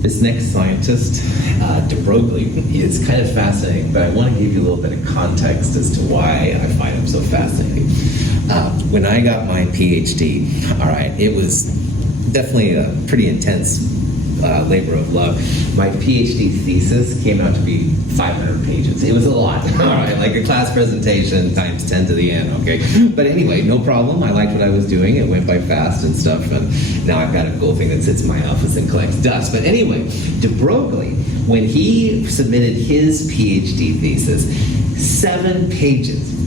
This next scientist, Broglie, is kind of fascinating, but I want to give you a little bit of context as to why I find him so fascinating. When I got my PhD, all right, it was definitely a pretty intense labor of love. My PhD thesis came out to be 500 pages. It was a lot, all right, like a class presentation times 10 to the n, okay? But anyway, no problem. I liked what I was doing. It went by fast and stuff, and now I've got a cool thing that sits in my office and collects dust. But anyway, de Broglie, when he submitted his PhD thesis, 7 pages.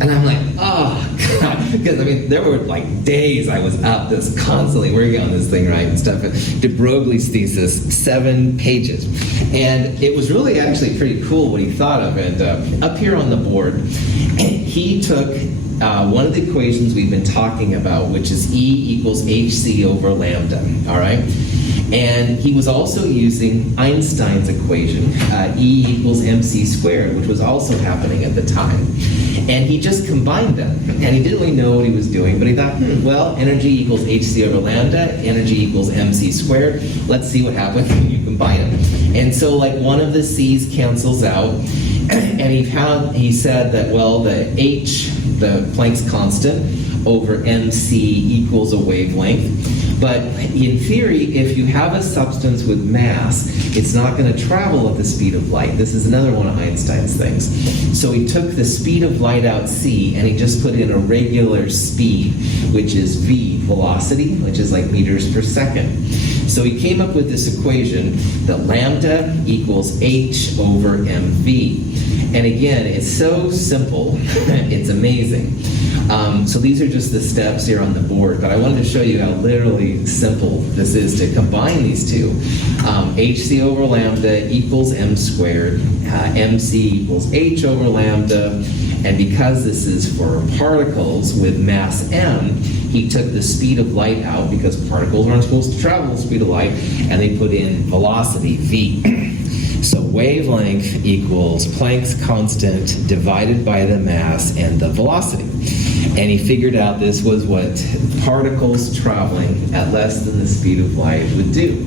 And I'm like, oh, God. Because, I mean, there were, like, days I was up just constantly working on this thing, right, and stuff. And de Broglie's thesis, 7 pages. And it was really actually pretty cool what he thought of. And up here on the board, he took one of the equations we've been talking about, which is E equals hc over lambda, all right? And he was also using Einstein's equation, E equals mc squared, which was also happening at the time. And he just combined them. And he didn't really know what he was doing, but he thought, well, energy equals hc over lambda, energy equals mc squared. Let's see what happens when you combine them. And so, like, one of the c's cancels out, and he said that, well, the h, the Planck's constant, over mc equals a wavelength. But in theory, if you have a substance with mass, it's not going to travel at the speed of light. This is another one of Einstein's things. So he took the speed of light out c, and he just put in a regular speed, which is v, velocity, which is like meters per second. So he came up with this equation that lambda equals h over mv. And again, it's so simple, it's amazing. So these are just the steps here on the board, but I wanted to show you how literally simple this is to combine these two. Hc over lambda equals m squared, mc equals h over lambda, and because this is for particles with mass m, he took the speed of light out because particles aren't supposed to travel the speed of light, and they put in velocity, v. So wavelength equals Planck's constant divided by the mass and the velocity. And he figured out this was what particles traveling at less than the speed of light would do.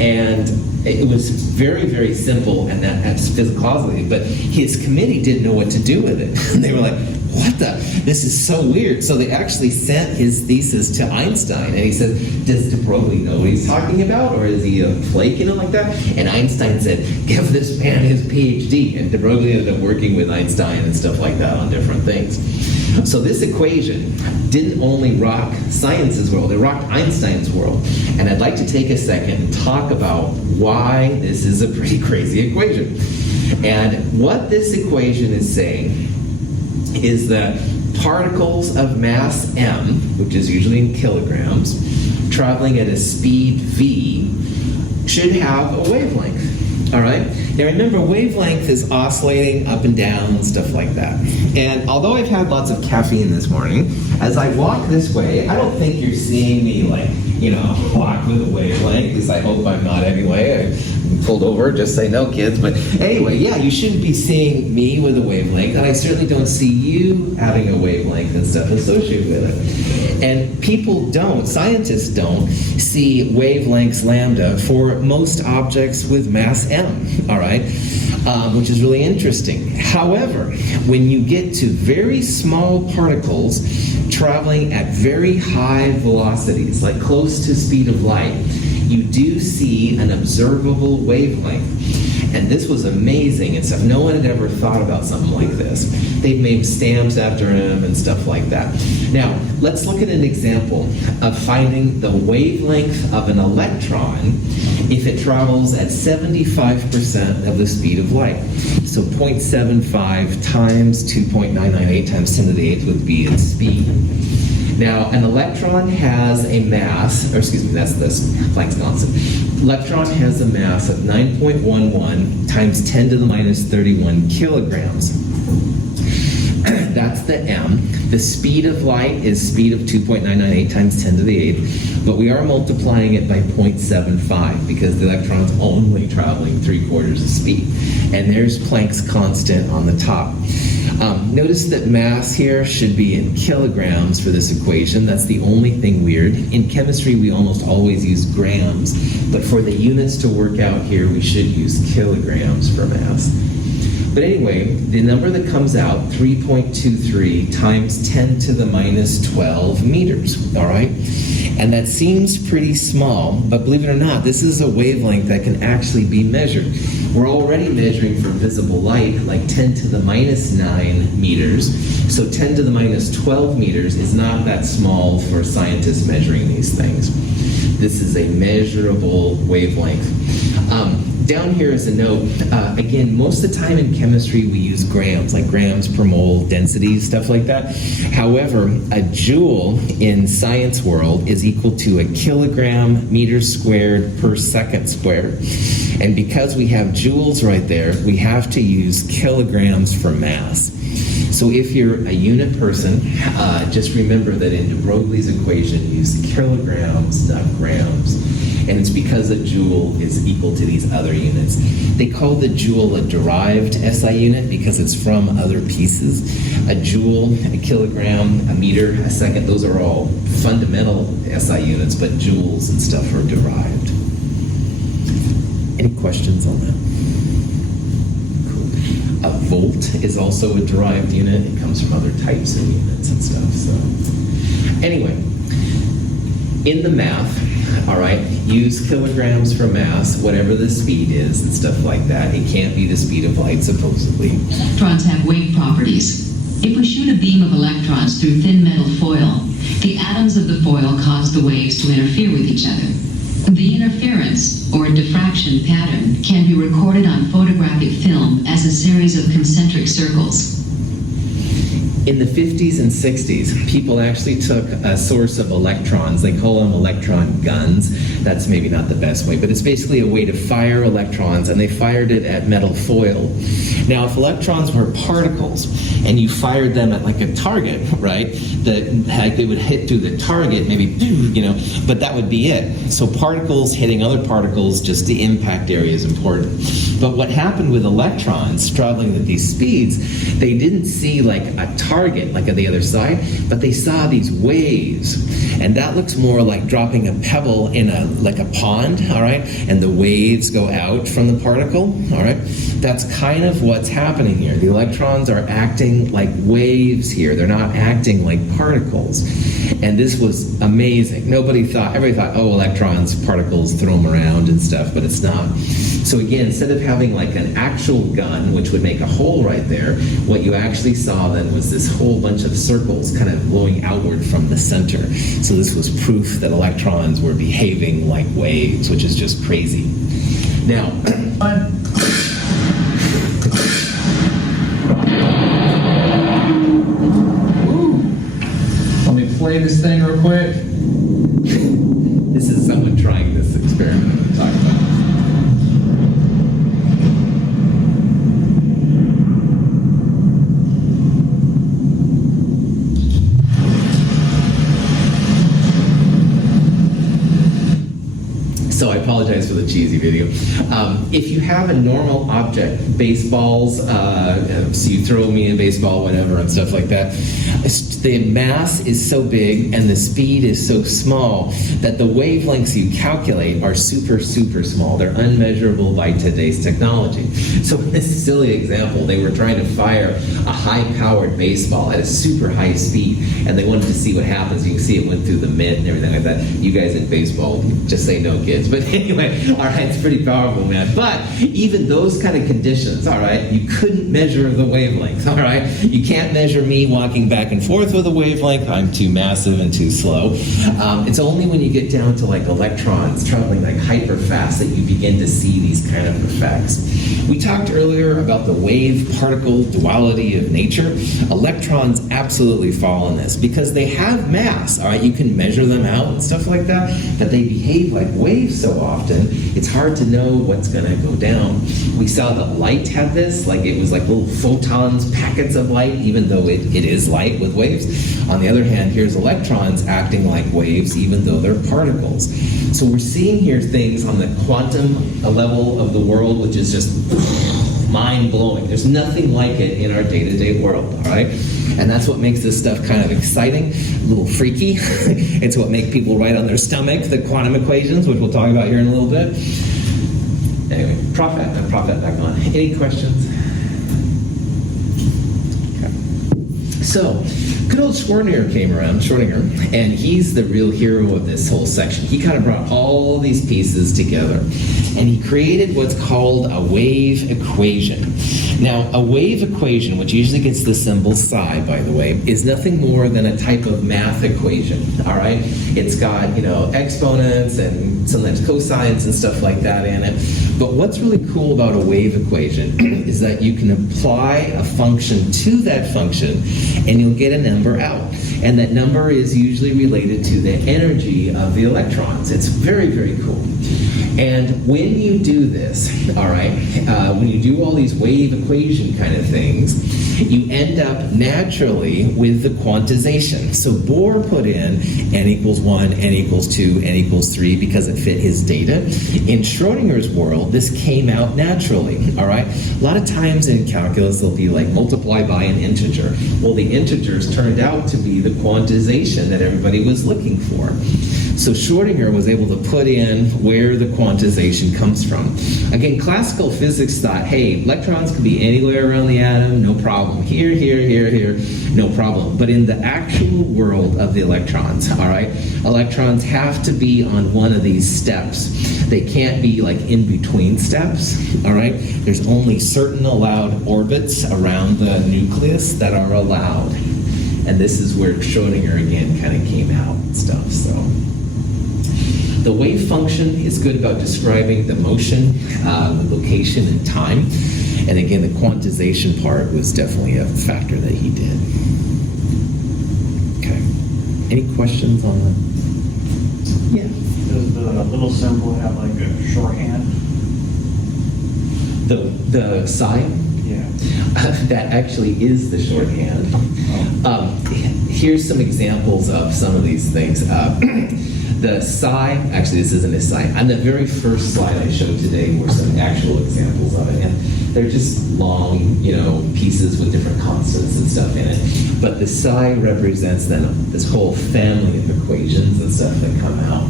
And it was very, very simple, and that's physicality, but his committee didn't know what to do with it. They were like, what the? This is so weird. So they actually sent his thesis to Einstein, and he said, does de Broglie know what he's talking about, or is he a flake, like that? And Einstein said, give this man his PhD. And de Broglie ended up working with Einstein and stuff like that on different things. So this equation didn't only rock science's world, it rocked Einstein's world. And I'd like to take a second and talk about why this is a pretty crazy equation. And what this equation is saying is that particles of mass m, which is usually in kilograms, traveling at a speed v, should have a wavelength. All right? Now remember, wavelength is oscillating up and down and stuff like that. And although I've had lots of caffeine this morning, as I walk this way, I don't think you're seeing me walk with a wavelength. At least I hope I'm not anyway. I pulled over, just say no, kids. But anyway, yeah, you shouldn't be seeing me with a wavelength, and I certainly don't see you having a wavelength and stuff associated with it. And people don't, scientists don't, see wavelengths lambda for most objects with mass m, all right? Which is really interesting. However, when you get to very small particles traveling at very high velocities, like close to speed of light, you do see an observable wavelength. And this was amazing and stuff. No one had ever thought about something like this. They've made stamps after him and stuff like that. Now, let's look at an example of finding the wavelength of an electron if it travels at 75% of the speed of light. So 0.75 times 2.998 times 10 to the 8th would be its speed. Now, an electron has a mass, or excuse me, that's this Planck's constant. Electron has a mass of 9.11 times 10 to the minus 31 kilograms. That's the m. The speed of light is speed of 2.998 times 10 to the 8th. But we are multiplying it by 0.75 because the electron's only traveling 3/4 the speed. And there's Planck's constant on the top. Notice that mass here should be in kilograms for this equation. That's the only thing weird. In chemistry, we almost always use grams, but for the units to work out here, we should use kilograms for mass. But anyway, the number that comes out, 3.23 times 10 to the minus 12 meters, all right? And that seems pretty small, but believe it or not, this is a wavelength that can actually be measured. We're already measuring for visible light like 10 to the minus 9 meters, so 10 to the minus 12 meters is not that small for scientists measuring these things. This is a measurable wavelength. Down here is a note. Again, most of the time in chemistry we use grams, like grams per mole, density, stuff like that. However, a joule in science world is equal to a kilogram meters squared per second squared. And because we have joules right there, we have to use kilograms for mass. So if you're a unit person, just remember that in de Broglie's equation, use kilograms, not grams. And it's because a joule is equal to these other units. They call the joule a derived SI unit because it's from other pieces. A joule, a kilogram, a meter, a second, those are all fundamental SI units, but joules and stuff are derived. Any questions on that? Cool. A volt is also a derived unit. It comes from other types of units and stuff. So anyway, in the math, all right, use kilograms for mass, whatever the speed is and stuff like that. It can't be the speed of light, supposedly. Electrons have wave properties. If we shoot a beam of electrons through thin metal foil, the atoms of the foil cause the waves to interfere with each other. The interference, or diffraction pattern, can be recorded on photographic film as a series of concentric circles. In the 50s and 60s, people actually took a source of electrons. They call them electron guns. That's maybe not the best way, but it's basically a way to fire electrons, and they fired it at metal foil. Now, if electrons were particles, and you fired them at like a target, right, that they would hit through the target, maybe, but that would be it. So particles hitting other particles, just the impact area is important. But what happened with electrons traveling at these speeds, they didn't see like a target, like at the other side, but they saw these waves. And that looks more like dropping a pebble in like a pond, all right? And the waves go out from the particle, all right? That's kind of what's happening here. The electrons are acting like waves here. They're not acting like particles. And this was amazing. Everybody thought, oh, electrons, particles, throw them around and stuff, but it's not. So again, instead of having like an actual gun, which would make a hole right there, what you actually saw then was this whole bunch of circles kind of blowing outward from the center. So this was proof that electrons were behaving like waves, which is just crazy. Now, let me play this thing real quick. This is someone trying this experiment I'm talking about. So I apologize for the cheesy video. If you have a normal object, baseballs, so you throw me a baseball, whatever, and stuff like that, the mass is so big and the speed is so small that the wavelengths you calculate are super, super small. They're unmeasurable by today's technology. So in this silly example, they were trying to fire a high-powered baseball at a super high speed, and they wanted to see what happens. You can see it went through the mitt and everything like that. You guys in baseball, just say no, kids. But anyway, all right, it's pretty powerful, man. But even those kind of conditions, all right, you couldn't measure the wavelength, all right? You can't measure me walking back and forth with a wavelength. I'm too massive and too slow. It's only when you get down to like electrons traveling like hyper fast fast that you begin to see these kind of effects. We talked earlier about the wave-particle duality of nature. Electrons absolutely fall in this because they have mass, all right? You can measure them out and stuff like that, but they behave like waves so often, it's hard to know what's going to go down. We saw that light had this, like it was like little photons, packets of light, even though it is light with waves. On the other hand, here's electrons acting like waves, even though they're particles. So we're seeing here things on the quantum level of the world, which is just mind-blowing. There's nothing like it in our day-to-day world, all right? And that's what makes this stuff kind of exciting, a little freaky. It's what makes people write on their stomach the quantum equations, which we'll talk about here in a little bit. Anyway, Prophet back on. Any questions? Okay. So, good old Schrodinger came around, and he's the real hero of this whole section. He kind of brought all these pieces together, and he created what's called a wave equation. Now, a wave equation, which usually gets the symbol psi, by the way, is nothing more than a type of math equation, all right? It's got, exponents and sometimes cosines and stuff like that in it. But what's really cool about a wave equation is that you can apply a function to that function, and you'll get a number out. And that number is usually related to the energy of the electrons. It's very, very cool. And when you do this, all right, when you do all these wave equation kind of things, you end up naturally with the quantization. So Bohr put in n equals 1, n equals 2, n equals 3 because it fit his data. In Schrodinger's world, this came out naturally, all right? A lot of times in calculus, they'll be like multiply by an integer. Well, the integers turned out to be the quantization that everybody was looking for. So Schrodinger was able to put in where the quantization comes from. Again, classical physics thought, hey, electrons can be anywhere around the atom, no problem. Here, no problem. But in the actual world of the electrons, all right, electrons have to be on one of these steps. They can't be like in between steps, all right? There's only certain allowed orbits around the nucleus that are allowed. And this is where Schrodinger again kind of came out and stuff, so. The wave function is good about describing the motion, the location, and time. And again, the quantization part was definitely a factor that he did. Okay. Any questions on that? Yeah. Does the little symbol have like a shorthand? The psi? Yeah. That actually is the shorthand. Here's some examples of some of these things. The psi, actually this isn't a psi, on the very first slide I showed today were some actual examples of it, and they're just long, pieces with different constants and stuff in it. But the psi represents then this whole family of equations and stuff that come out.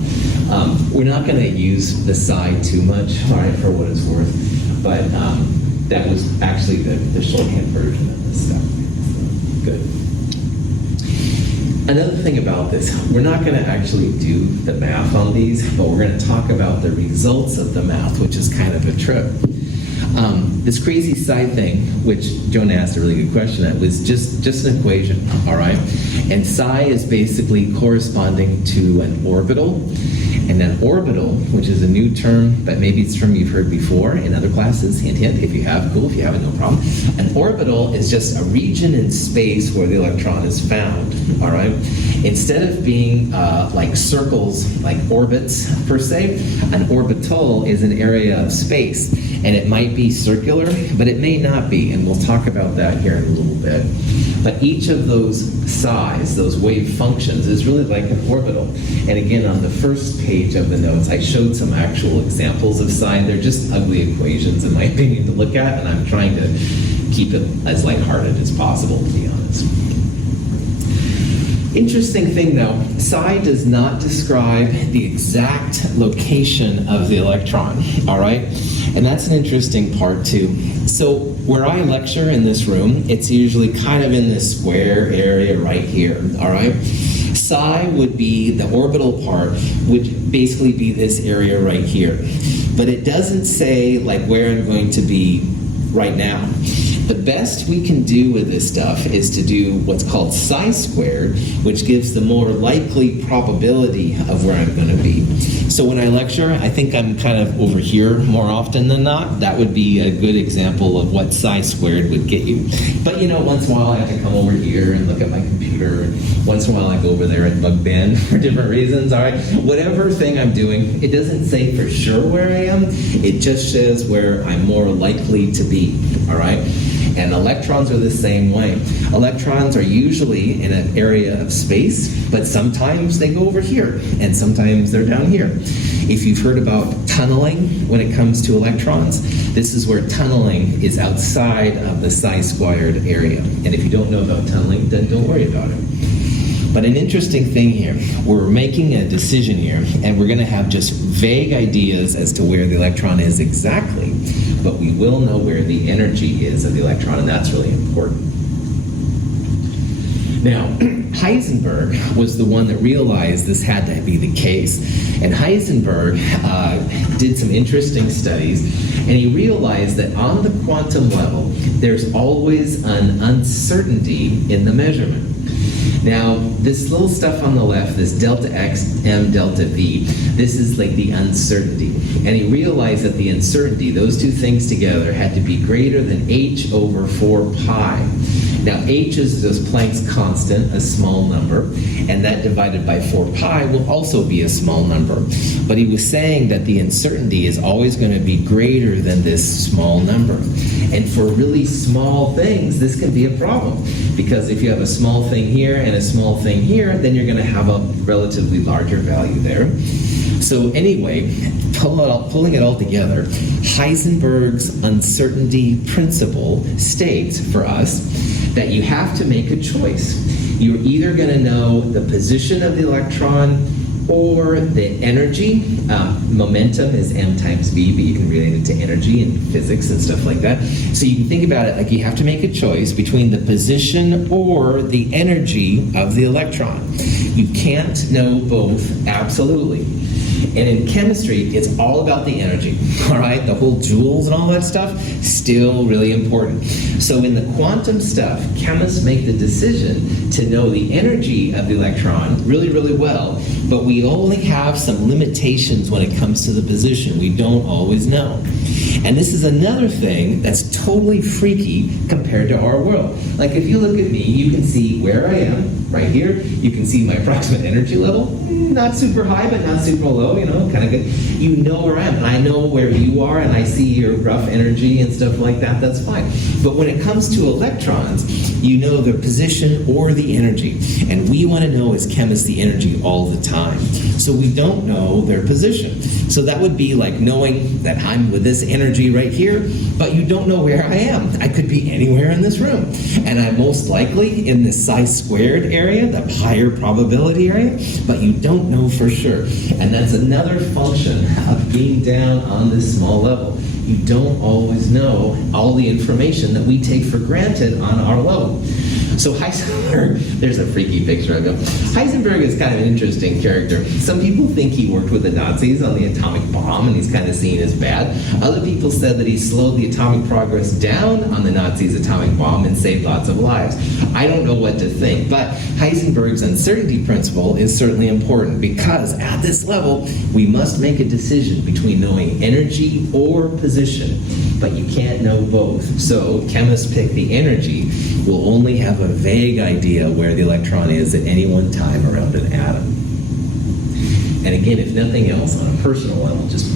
We're not going to use the psi too much, all right, for what it's worth, but that was actually the shorthand version of this stuff. So, good. Another thing about this, we're not going to actually do the math on these, but we're going to talk about the results of the math, which is kind of a trip. This crazy psi thing, which Jonah asked a really good question at, was just an equation, all right? And psi is basically corresponding to an orbital. And an orbital, which is a new term, but maybe it's a term you've heard before in other classes, hint, hint, if you have, cool, if you haven't, no problem. An orbital is just a region in space where the electron is found, all right? Instead of being like circles, like orbits per se, an orbital is an area of space. And it might be circular, but it may not be, and we'll talk about that here in a little bit. But each of those psi's, those wave functions, is really like an orbital. And again, on the first page of the notes, I showed some actual examples of psi. They're just ugly equations, in my opinion, to look at, and I'm trying to keep it as lighthearted as possible, to be honest. Interesting thing though, psi does not describe the exact location of the electron, all right? And that's an interesting part too. So where I lecture in this room, it's usually kind of in this square area right here, all right? Psi would be, the orbital part would basically be this area right here. But it doesn't say like where I'm going to be right now. The best we can do with this stuff is to do what's called psi squared, which gives the more likely probability of where I'm going to be. So when I lecture, I think I'm kind of over here more often than not. That would be a good example of what psi squared would get you. But once in a while I have to come over here and look at my computer. Once in a while I go over there and bug Ben for different reasons, all right? Whatever thing I'm doing, it doesn't say for sure where I am. It just says where I'm more likely to be, all right? And electrons are the same way. Electrons are usually in an area of space, but sometimes they go over here, and sometimes they're down here. If you've heard about tunneling when it comes to electrons, this is where tunneling is outside of the psi squared area. And if you don't know about tunneling, then don't worry about it. But an interesting thing here, we're making a decision here, and we're going to have just vague ideas as to where the electron is exactly, but we will know where the energy is of the electron, and that's really important. Now, Heisenberg was the one that realized this had to be the case, and Heisenberg did some interesting studies, and he realized that on the quantum level, there's always an uncertainty in the measurement. Now, this little stuff on the left, this delta x, m delta v, this is like the uncertainty. And he realized that the uncertainty, those two things together, had to be greater than h over 4 pi. Now, h is just Planck's constant, a small number, and that divided by 4 pi will also be a small number. But he was saying that the uncertainty is always going to be greater than this small number. And for really small things, this can be a problem. Because if you have a small thing here and a small thing here, then you're going to have a relatively larger value there. So anyway, pulling it all together, Heisenberg's uncertainty principle states for us that you have to make a choice. You're either going to know the position of the electron or the energy. Momentum is m times v, but you can relate it to energy in physics and stuff like that. So you can think about it like you have to make a choice between the position or the energy of the electron. You can't know both absolutely. And in chemistry, it's all about the energy, all right? The whole joules and all that stuff, still really important. So in the quantum stuff, chemists make the decision to know the energy of the electron really, really well, but we only have some limitations when it comes to the position. We don't always know. And this is another thing that's totally freaky compared to our world. Like if you look at me, you can see where I am, right here. You can see my approximate energy level. Not super high, but not super low, kind of good. You know where I am, and I know where you are, and I see your rough energy and stuff like that, that's fine. But when it comes to electrons, you know their position or the energy. And we want to know as chemists the energy all the time. So we don't know their position. So that would be like knowing that I'm with this energy right here, but you don't know where I am. I could be anywhere in this room. And I'm most likely in the psi squared area, the higher probability area, but you don't know for sure. And that's another function of being down on this small level. You don't always know all the information that we take for granted on our level. So Heisenberg, there's a freaky picture of him. Heisenberg is kind of an interesting character. Some people think he worked with the Nazis on the atomic bomb, and he's kind of seen as bad. Other people said that he slowed the atomic progress down on the Nazis' atomic bomb and saved lots of lives. I don't know what to think, but Heisenberg's uncertainty principle is certainly important because at this level, we must make a decision between knowing energy or position, but you can't know both. So chemists pick the energy. We'll only have a vague idea where the electron is at any one time around an atom. And again, if nothing else, on a personal level, just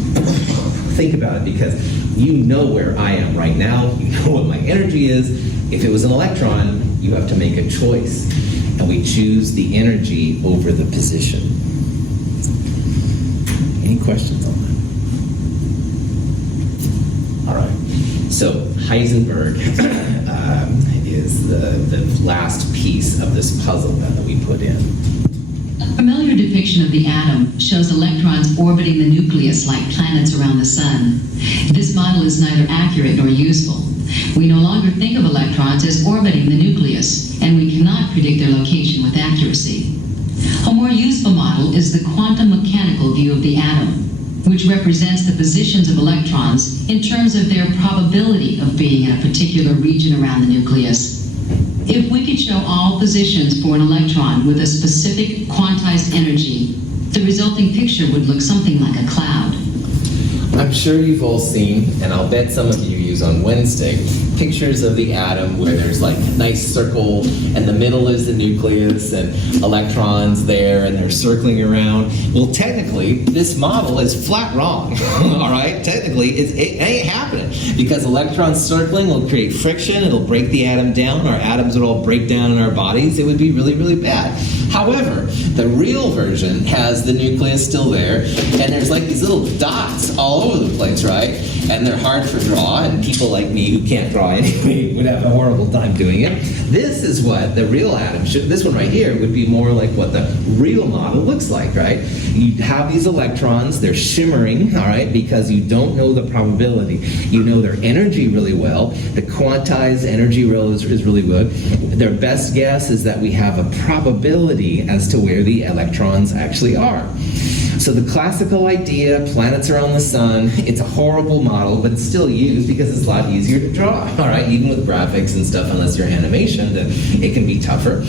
think about it because you know where I am right now. You know what my energy is. If it was an electron, you have to make a choice. And we choose the energy over the position. Any questions on that? All right. So Heisenberg is the last piece of this puzzle that we put in. A familiar depiction of the atom shows electrons orbiting the nucleus like planets around the sun. This model is neither accurate nor useful. We no longer think of electrons as orbiting the nucleus, and we cannot predict their location with accuracy. A more useful model is the quantum mechanical view of the atom. which represents the positions of electrons in terms of their probability of being in a particular region around the nucleus. If we could show all positions for an electron with a specific quantized energy, the resulting picture would look something like a cloud. I'm sure you've all seen, and I'll bet some of you use on Wednesday, pictures of the atom where there's like a nice circle and the middle is the nucleus and electrons there and they're circling around. Well, technically, this model is flat wrong, all right? Technically, it ain't happening because electrons circling will create friction, it'll break the atom down, our atoms would all break down in our bodies, it would be really, really bad. However, the real version has the nucleus still there, and there's like these little dots all over the place, right? And they're hard to draw, and people like me who can't draw anyway would have a horrible time doing it. This is what the real atom should, this one right here would be more like what the real model looks like, right? You have these electrons, they're shimmering, all right, because you don't know the probability. You know their energy really well. The quantized energy is really good. Their best guess is that we have a probability as to where the electrons actually are. So the classical idea, planets around the sun, it's a horrible model, but it's still used because it's a lot easier to draw, all right? Even with graphics and stuff, unless you're animation, then it can be tougher.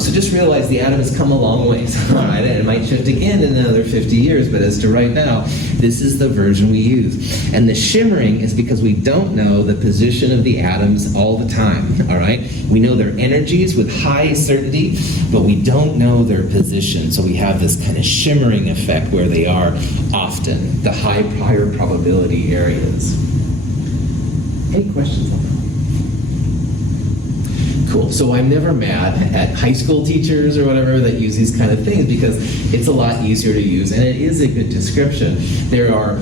So just realize the atom has come a long ways, all right? And it might shift again in another 50 years, but as to right now, this is the version we use. And the shimmering is because we don't know the position of the atoms all the time, all right? We know their energies with high certainty, but we don't know their position. So we have this kind of shimmering effect where they are often, the higher probability areas. Any questions on that? Cool. So I'm never mad at high school teachers or whatever that use these kind of things because it's a lot easier to use and it is a good description. There are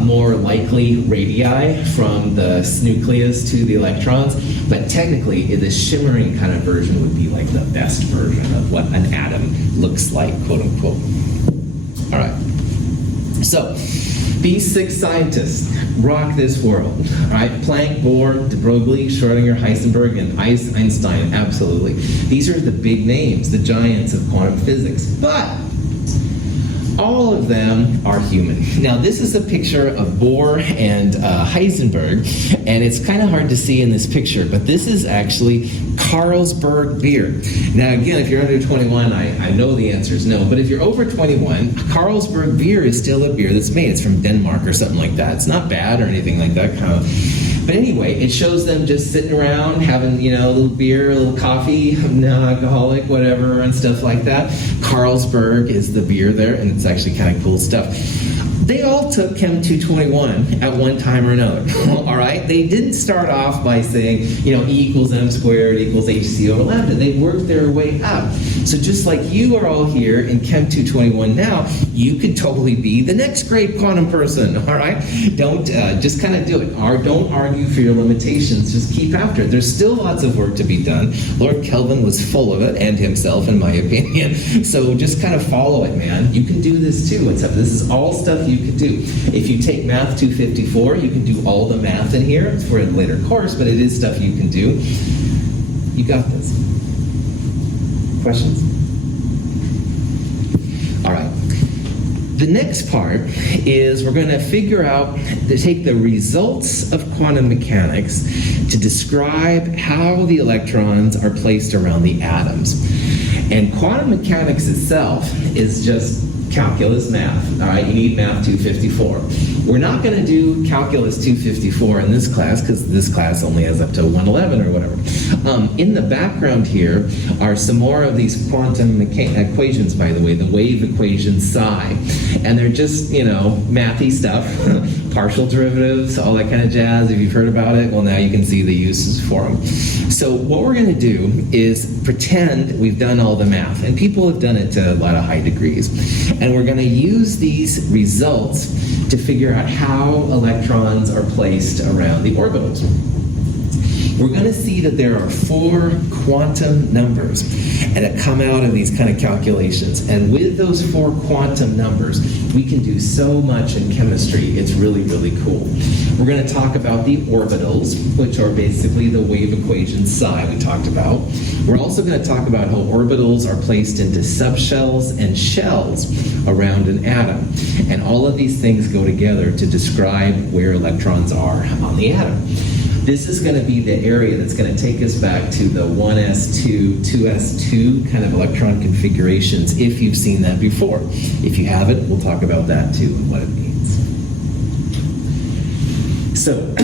more likely radii from the nucleus to the electrons, but technically the shimmering kind of version would be like the best version of what an atom looks like, quote unquote. All right. So these 6 scientists rock this world. All right, Planck, Bohr, de Broglie, Schrödinger, Heisenberg, and Einstein, absolutely. These are the big names, the giants of quantum physics. But all of them are human. Now, this is a picture of Bohr and Heisenberg, and it's kind of hard to see in this picture, but this is actually Carlsberg beer. Now, again, if you're under 21, I know the answer is no, but if you're over 21, Carlsberg beer is still a beer that's made. It's from Denmark or something like that. It's not bad or anything like that, kind of. But anyway, it shows them just sitting around having, you know, a little beer, a little coffee, non-alcoholic, whatever, and stuff like that. Carlsberg is the beer there, and it's actually kind of cool stuff. They all took Chem 221 at one time or another, all right? They didn't start off by saying, you know, E equals M squared equals HC over lambda. They worked their way up. So just like you are all here in Chem 221 now, you could totally be the next great quantum person, all right? Don't, just kind of do it. Don't argue for your limitations. Just keep after it. There's still lots of work to be done. Lord Kelvin was full of it, and himself, in my opinion. So just kind of follow it, man. You can do this too. This is all stuff you could do. If you take Math 254, you can do all the math in here. It's for a later course, but it is stuff you can do. You got this. Questions? All right. The next part is we're going to figure out, to take the results of quantum mechanics to describe how the electrons are placed around the atoms. And quantum mechanics itself is just calculus math. All right, you need Math 254. We're not going to do calculus 254 in this class because this class only has up to 111 or whatever. In the background here are some more of these quantum equations, by the way, the wave equation psi. And they're just, you know, mathy stuff, partial derivatives, all that kind of jazz. If you've heard about it, well, now you can see the uses for them. So what we're going to do is pretend we've done all the math. And people have done it to a lot of high degrees. And we're going to use these results to figure out how electrons are placed around the orbitals. We're going to see that there are 4 quantum numbers that come out of these kind of calculations. And with those 4 quantum numbers, we can do so much in chemistry. It's really, really cool. We're going to talk about the orbitals, which are basically the wave equation psi we talked about. We're also going to talk about how orbitals are placed into subshells and shells. around an atom. And all of these things go together to describe where electrons are on the atom. This is going to be the area that's going to take us back to the 1s2, 2s2 kind of electron configurations, if you've seen that before. If you haven't, we'll talk about that too and what it means. So,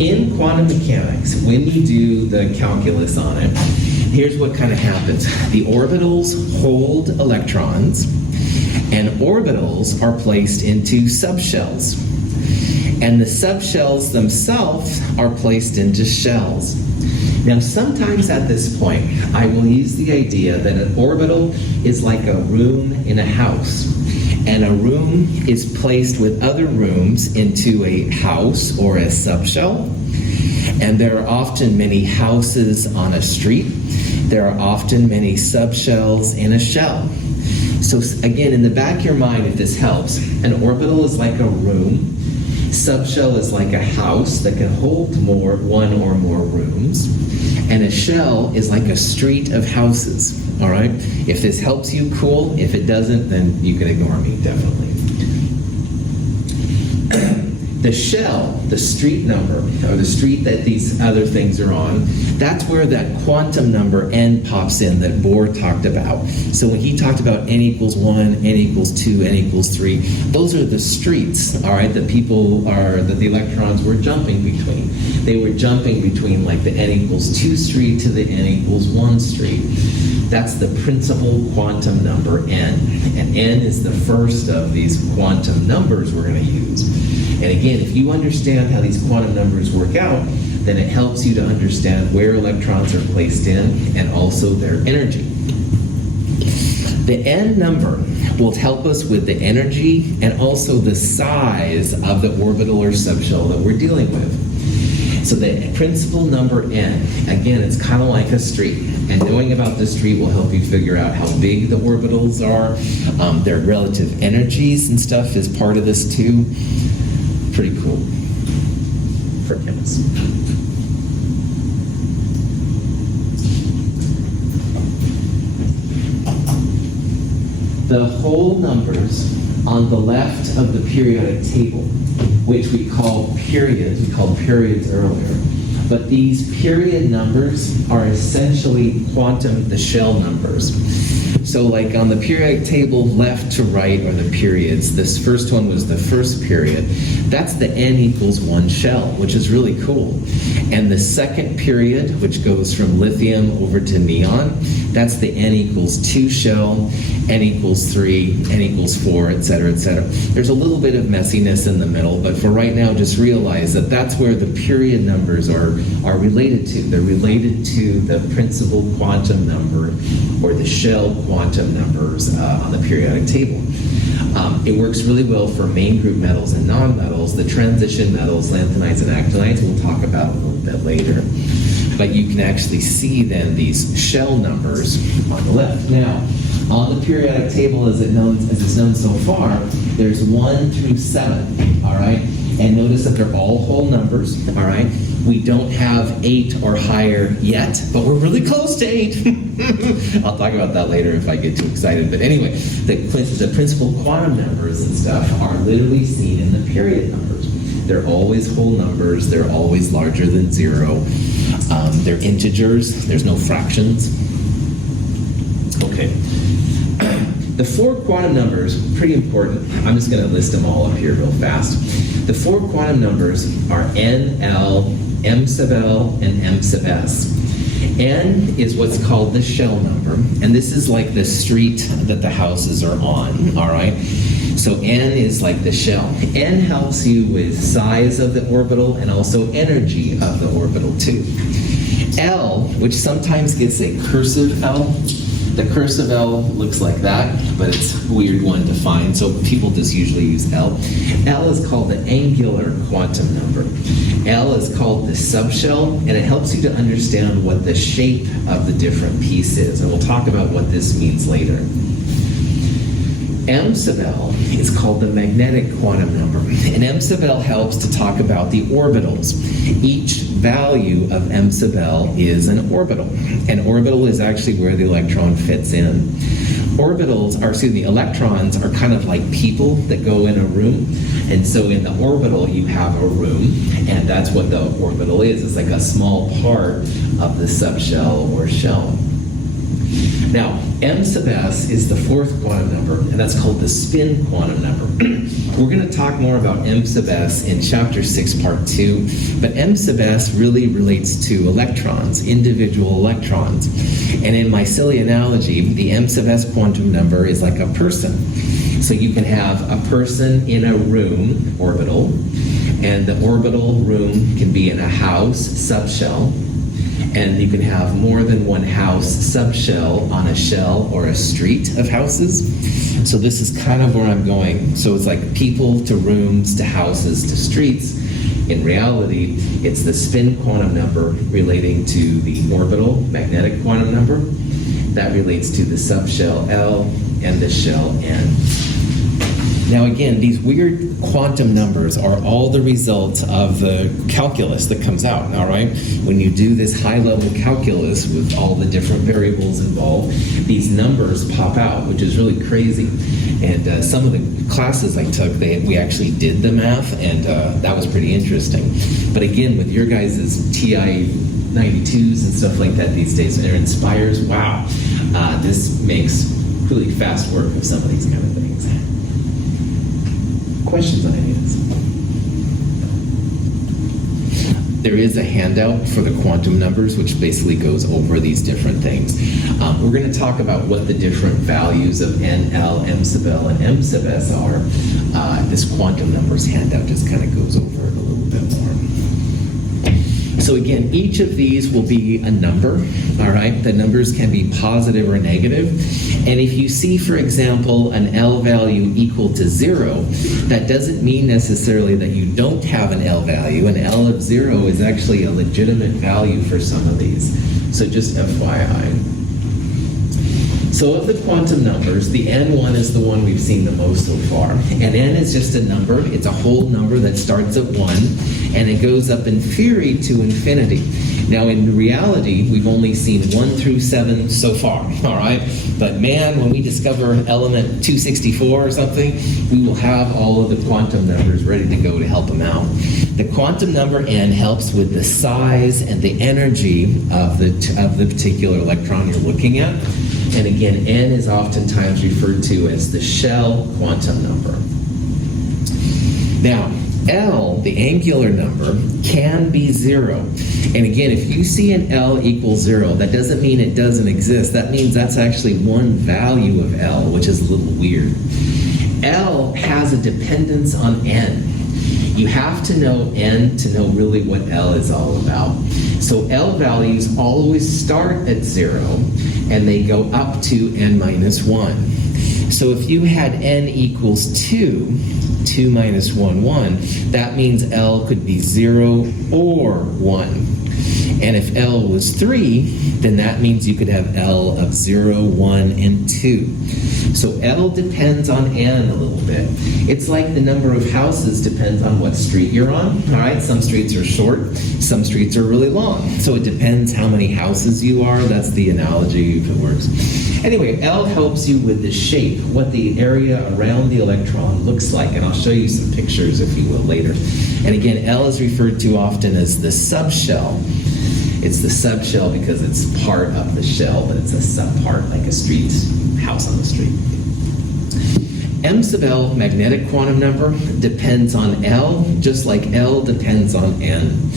in quantum mechanics, when you do the calculus on it, here's what kind of happens. The orbitals hold electrons, and orbitals are placed into subshells. And the subshells themselves are placed into shells. Now, sometimes at this point, I will use the idea that an orbital is like a room in a house. And a room is placed with other rooms into a house or a subshell. And there are often many houses on a street. There are often many subshells in a shell. So again, in the back of your mind, if this helps, an orbital is like a room. Subshell is like a house that can hold one or more rooms. And a shell is like a street of houses. All right? If this helps you, cool. If it doesn't, then you can ignore me, definitely. The shell, the street number, or the street that these other things are on, that's where that quantum number n pops in that Bohr talked about. So when he talked about n equals 1, n equals 2, n equals 3, those are the streets, all right, that the electrons were jumping between. They were jumping between like the n equals 2 street to the n equals 1 street. That's the principal quantum number n. And n is the first of these quantum numbers we're going to use. And again, if you understand how these quantum numbers work out, then it helps you to understand where electrons are placed in and also their energy. The n number will help us with the energy and also the size of the orbital or subshell that we're dealing with. So the principal number n, again, it's kind of like a street. And knowing about the street will help you figure out how big the orbitals are. Their relative energies and stuff is part of this too. Pretty cool for chemists. The whole numbers on the left of the periodic table, which we called periods earlier, but these period numbers are essentially the shell numbers. So like on the periodic table, left to right are the periods. This first one was the first period. That's the n equals 1 shell, which is really cool. And the second period, which goes from lithium over to neon, that's the n equals 2 shell, n equals 3, n equals 4, etc., etc. There's a little bit of messiness in the middle, but for right now, just realize that that's where the period numbers are related to. They're related to the principal quantum number or the shell quantum numbers on the periodic table. It works really well for main group metals and non-metals. The transition metals, lanthanides and actinides, we'll talk about a little bit later. But you can actually see then these shell numbers on the left. Now, on the periodic table as it's known so far, there's 1 through 7, all right? And notice that they're all whole numbers, all right? We don't have 8 or higher yet, but we're really close to 8. I'll talk about that later if I get too excited. But anyway, the principal quantum numbers and stuff are literally seen in the period numbers. They're always whole numbers. They're always larger than 0. They're integers. There's no fractions. Okay. The 4 quantum numbers, pretty important. I'm just going to list them all up here real fast. The 4 quantum numbers are n, l, m sub l, and m sub s. N is what's called the shell number, and this is like the street that the houses are on, all right? So n is like the shell. N helps you with size of the orbital and also energy of the orbital too. L, which sometimes gets a cursive L, the cursive L looks like that, but it's a weird one to find, so people just usually use L. L is called the angular quantum number. L is called the subshell, and it helps you to understand what the shape of the different piece is, and we'll talk about what this means later. M sub L is called the magnetic quantum number, and M sub L helps to talk about the orbitals. Each value of M sub L is an orbital. An orbital is actually where the electron fits in. electrons are kind of like people that go in a room. And so in the orbital, you have a room, and that's what the orbital is. It's like a small part of the subshell or shell. Now, m sub s is the fourth quantum number, and that's called the spin quantum number. We're going to talk more about m sub s in chapter 6, part 2, but m sub s really relates to electrons, individual electrons. And in my silly analogy, the m sub s quantum number is like a person. So you can have a person in a room, orbital, and the orbital room can be in a house, subshell, and you can have more than one house subshell on a shell or a street of houses. So this is kind of where I'm going. So it's like people to rooms to houses to streets. In reality, it's the spin quantum number relating to the orbital magnetic quantum number. That relates to the subshell L and the shell N. Now again, these weird quantum numbers are all the result of the calculus that comes out, all right? When you do this high-level calculus with all the different variables involved, these numbers pop out, which is really crazy. And some of the classes I took, we actually did the math, and that was pretty interesting. But again, with your guys' TI 92s and stuff like that these days, and it inspires, wow, this makes really fast work of some of these kind of things. Questions on any of this? There is a handout for the quantum numbers, which basically goes over these different things. We're going to talk about what the different values of N, L, M sub L, and M sub S are. This quantum numbers handout just kind of goes over it a little bit more. So again, each of these will be a number, all right? The numbers can be positive or negative. And if you see, for example, an L value equal to 0, that doesn't mean necessarily that you don't have an L value. An L of 0 is actually a legitimate value for some of these. So just FYI. So of the quantum numbers, the N1 is the one we've seen the most so far. And N is just a number. It's a whole number that starts at 1, and it goes up in theory to infinity. Now, in reality, we've only seen 1 through 7 so far, all right? But man, when we discover element 264 or something, we will have all of the quantum numbers ready to go to help them out. The quantum number N helps with the size and the energy of the particular electron you're looking at. And again, N is oftentimes referred to as the shell quantum number. Now, L, the angular number, can be 0. And again, if you see an L equals 0, that doesn't mean it doesn't exist. That means that's actually one value of L, which is a little weird. L has a dependence on N. You have to know N to know really what L is all about. So L values always start at 0, and they go up to N minus 1. So if you had N equals 2, 2 minus 1, 1, that means L could be 0 or 1. And if L was 3, then that means you could have L of 0, 1, and 2. So L depends on N a little bit. It's like the number of houses depends on what street you're on. All right, some streets are short, some streets are really long. So it depends how many houses you are. That's the analogy if it works. Anyway, L helps you with the shape, what the area around the electron looks like. And I'll show you some pictures, if you will, later. And again, L is referred to often as the subshell. It's the subshell because it's part of the shell, but it's a subpart, like a street, house on the street. M sub L, magnetic quantum number, depends on L, just like L depends on N.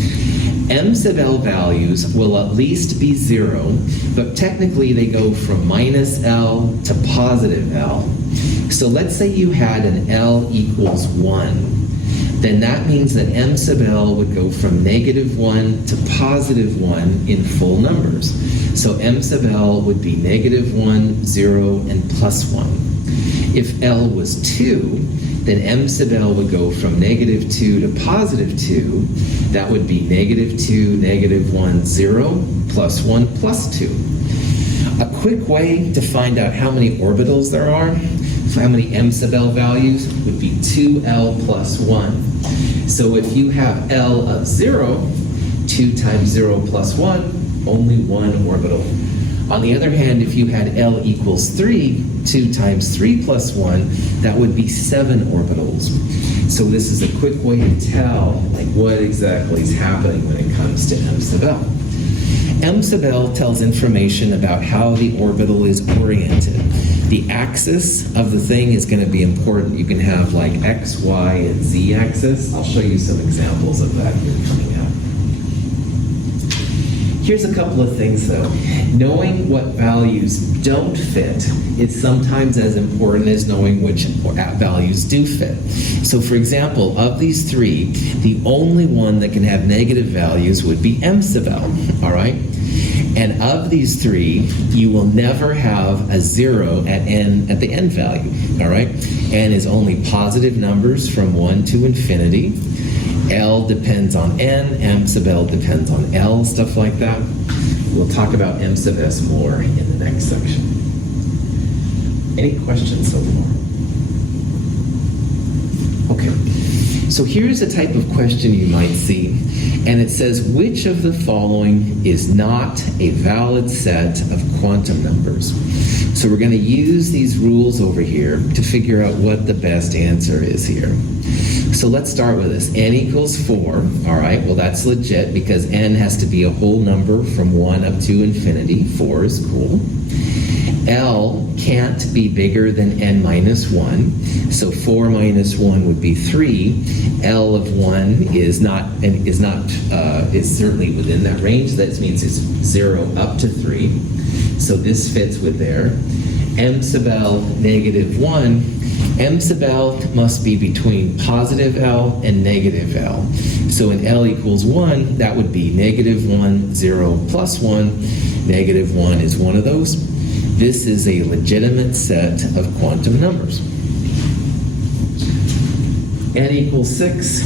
M sub L values will at least be 0, but technically they go from minus L to positive L. So let's say you had an L equals 1. Then that means that M sub L would go from negative 1 to positive 1 in full numbers. So M sub L would be negative 1, 0, and plus 1. If L was 2, then M sub L would go from negative 2 to positive 2. That would be negative 2, negative 1, 0, plus 1, plus 2. A quick way to find out how many orbitals there are, how many M sub L values, would be 2L plus 1. So if you have L of 0, 2 times 0 plus 1, only 1 orbital. On the other hand, if you had L equals 3, 2 times 3 plus 1, that would be 7 orbitals. So this is a quick way to tell like what exactly is happening when it comes to M sub L. M sub L tells information about how the orbital is oriented. The axis of the thing is going to be important. You can have like X, Y, and Z axis. I'll show you some examples of that here coming up. Here's a couple of things though. Knowing what values don't fit is sometimes as important as knowing which values do fit. So for example, of these three, the only one that can have negative values would be M sub L, all right? And of these three, you will never have a 0 at the end value, all right? N is only positive numbers from 1 to infinity. L depends on N, M sub L depends on L, stuff like that. We'll talk about M sub S more in the next section. Any questions so far? Okay, so here's a type of question you might see, and it says, which of the following is not a valid set of quantum numbers? So we're going to use these rules over here to figure out what the best answer is here. So let's start with this. N equals 4. All right, well that's legit because N has to be a whole number from 1 up to infinity. 4 is cool. L can't be bigger than N minus 1. So 4 minus 1 would be 3. L of 1 is certainly within that range. That means it's 0 up to 3. So this fits with there. M sub L negative 1. M sub L must be between positive L and negative L. So in L equals 1, that would be negative 1, 0, plus 1. Negative 1 is one of those. This is a legitimate set of quantum numbers. N equals 6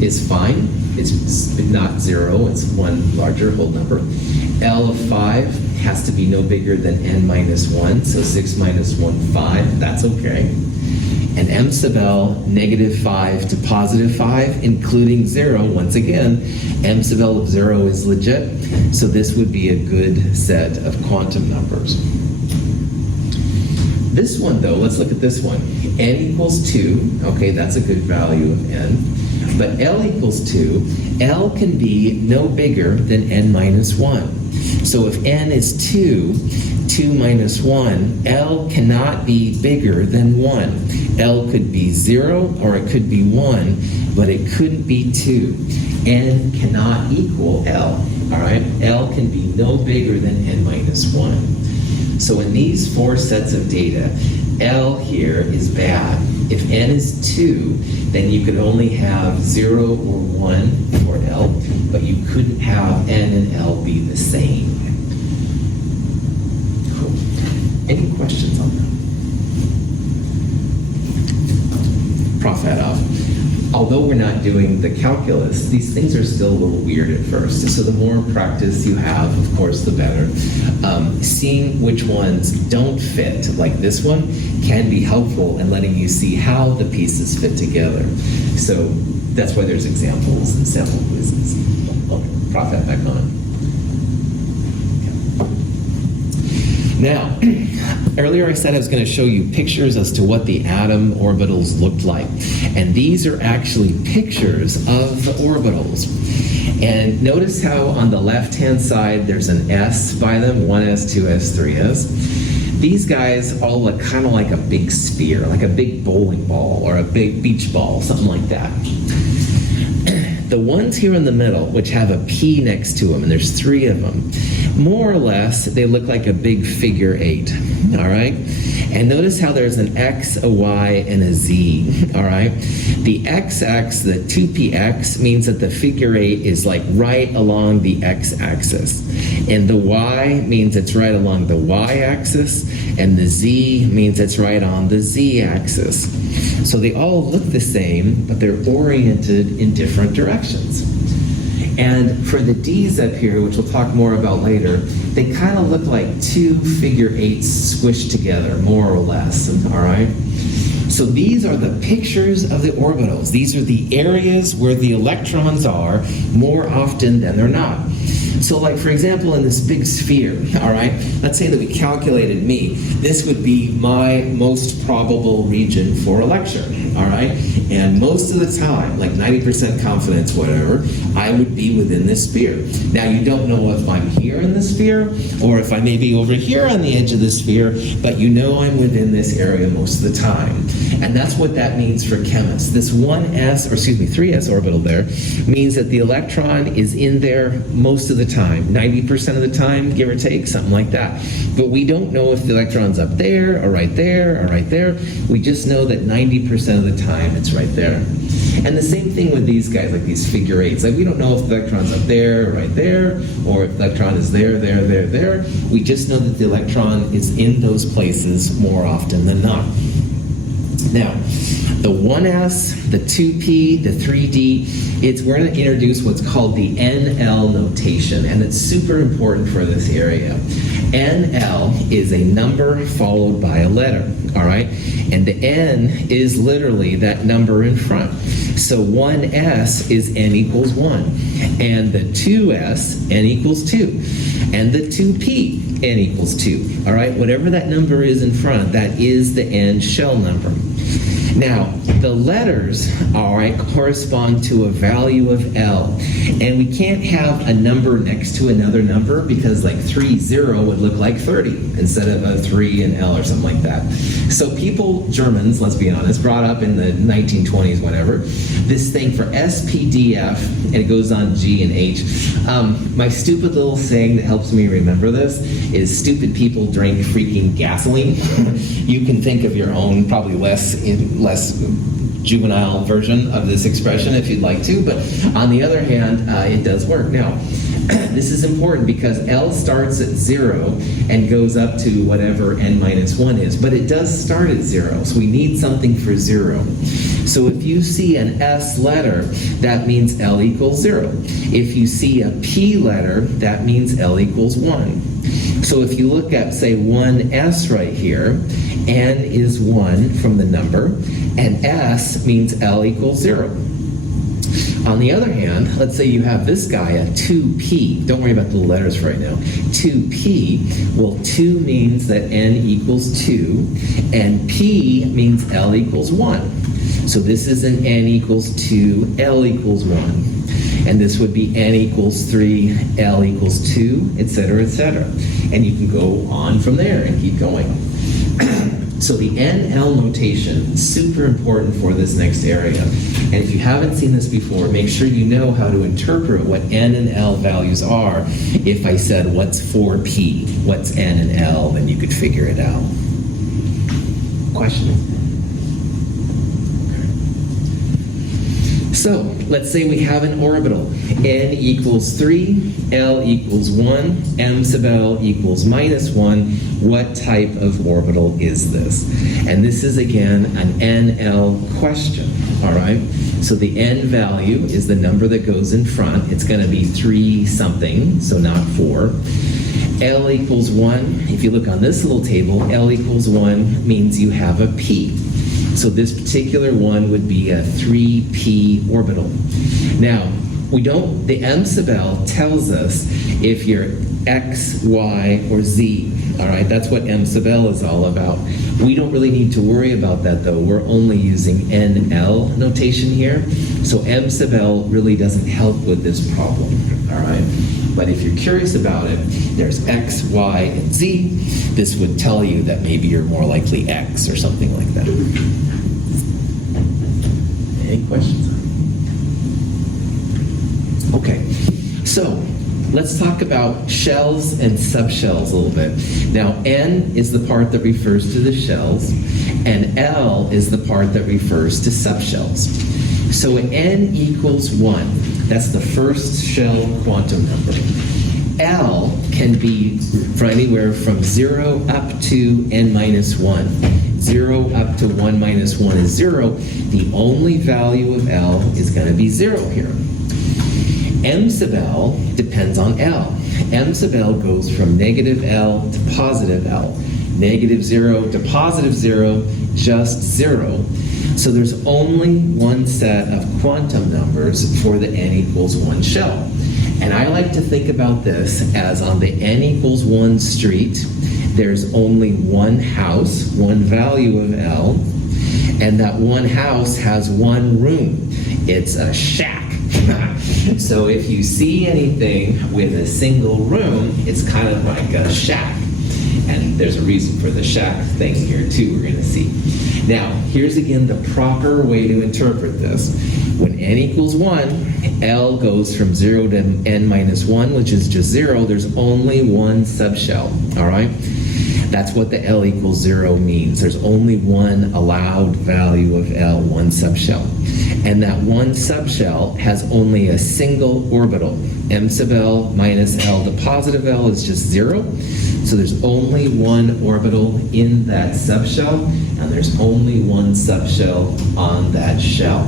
is fine. It's not 0, it's one larger whole number. L of 5 has to be no bigger than N minus 1, so 6 minus 1, 5, that's okay. And M sub L, negative 5 to positive 5, including 0. Once again, M sub L of 0 is legit, so this would be a good set of quantum numbers. This one, though, let's look at this one. N equals 2. Okay, that's a good value of N. But L equals 2. L can be no bigger than N minus 1. So if N is 2, 2 minus 1, L cannot be bigger than 1. L could be 0 or it could be 1, but it couldn't be 2. N cannot equal L, all right? L can be no bigger than N minus 1. So in these 4 sets of data, L here is bad. If N is 2, then you could only have 0 or 1 for L, but you couldn't have N and L be the same. Cool. Any questions on that? Prof Adolf. Although we're not doing the calculus, these things are still a little weird at first. So the more practice you have, of course, the better. Seeing which ones don't fit, like this one, can be helpful in letting you see how the pieces fit together. So that's why there's examples and sample quizzes. Okay, Prof, back on. Now, earlier I said I was going to show you pictures as to what the atom orbitals looked like. And these are actually pictures of the orbitals. And notice how on the left-hand side there's an S by them, 1s, 2s, 3s. These guys all look kind of like a big sphere, like a big bowling ball or a big beach ball, something like that. The ones here in the middle, which have a P next to them, and there's 3 of them, more or less, they look like a big figure 8, all right? And notice how there's an X, a Y, and a Z, all right? The X-axis, the 2px, means that the figure 8 is like right along the X-axis. And the Y means it's right along the Y-axis, and the Z means it's right on the Z-axis. So they all look the same, but they're oriented in different directions. And for the D's up here, which we'll talk more about later, they kind of look like 2 figure 8s squished together, more or less, all right? So these are the pictures of the orbitals. These are the areas where the electrons are more often than they're not. So like, for example, in this big sphere, all right, let's say that we calculated me. This would be my most probable region for a lecture, all right? And most of the time, like 90% confidence, whatever, I would be within this sphere. Now, you don't know if I'm here in the sphere or if I may be over here on the edge of the sphere, but you know I'm within this area most of the time. And that's what that means for chemists. This 3s orbital there means that the electron is in there most of the time, 90% of the time, give or take, something like that. But we don't know if the electron's up there or right there or right there. We just know that 90% of the time it's right there. And the same thing with these guys, like these figure eights. Like we don't know if the electron's up there or right there, or if the electron is there, there, there, there. We just know that the electron is in those places more often than not. Now, the 1s, the 2p, the 3d, we're going to introduce what's called the NL notation, and it's super important for this area. NL is a number followed by a letter, all right? And the N is literally that number in front. So 1s is n equals 1, and the 2s, n equals 2, and the 2p, n equals 2, all right? Whatever that number is in front, that is the N shell number. Now, the letters, all right, correspond to a value of L. And we can't have a number next to another number because like 30 would look like 30 instead of a 3 and L or something like that. So people, Germans, let's be honest, brought up in the 1920s, whatever, this thing for SPDF, and it goes on G and H. My stupid little saying that helps me remember this is stupid people drink freaking gasoline. You can think of your own, probably less juvenile version of this expression if you'd like to, but on the other hand, it does work. Now, this is important because L starts at 0 and goes up to whatever n minus 1 is, but it does start at 0, so we need something for 0. So if you see an S letter, that means L equals 0. If you see a P letter, that means L equals 1. So if you look at, say, 1S right here, N is 1 from the number, and S means L equals 0. On the other hand, let's say you have this guy, a 2P. Don't worry about the letters right now. 2P, well, 2 means that N equals 2, and P means L equals 1. So this is an N equals 2, L equals 1. And this would be N equals 3, L equals 2, etc., etc. And you can go on from there and keep going. So the NL notation is super important for this next area. And if you haven't seen this before, make sure you know how to interpret what N and L values are. If I said, what's 4P? What's N and L? Then you could figure it out. Question? So let's say we have an orbital. N equals 3, L equals 1, M sub L equals minus 1. What type of orbital is this? And this is, again, an NL question, all right? So the N value is the number that goes in front. It's going to be 3 something, so not 4. L equals 1. If you look on this little table, L equals 1 means you have a P. So this particular one would be a 3p orbital. Now, the M sub L tells us if you're X, Y, or Z. All right, that's what M sub L is all about. We don't really need to worry about that, though. We're only using NL notation here. So M sub L really doesn't help with this problem, all right? But if you're curious about it, there's X, Y, and Z. This would tell you that maybe you're more likely X or something like that. Any questions? Okay, so let's talk about shells and subshells a little bit. Now, N is the part that refers to the shells, and L is the part that refers to subshells. So N equals 1. That's the first shell quantum number. L can be from anywhere from 0 up to n minus 1. 0 up to 1 minus 1 is 0. The only value of L is going to be 0 here. M sub L depends on L. M sub L goes from negative L to positive L. Negative 0 to positive 0, just 0. So there's only one set of quantum numbers for the n equals 1 shell. And I like to think about this as on the n equals 1 street, there's only one house, one value of L, and that one house has one room. It's a shack. So if you see anything with a single room, it's kind of like a shack. And there's a reason for the shack thing here too, we're going to see. Now, here's again the proper way to interpret this. When n equals 1, L goes from 0 to n minus 1, which is just 0. There's only one subshell, all right? That's what the L equals 0 means. There's only one allowed value of L, one subshell. And that one subshell has only a single orbital. M sub L minus L. The positive L is just 0. So there's only one orbital in that subshell, and there's only one subshell on that shell.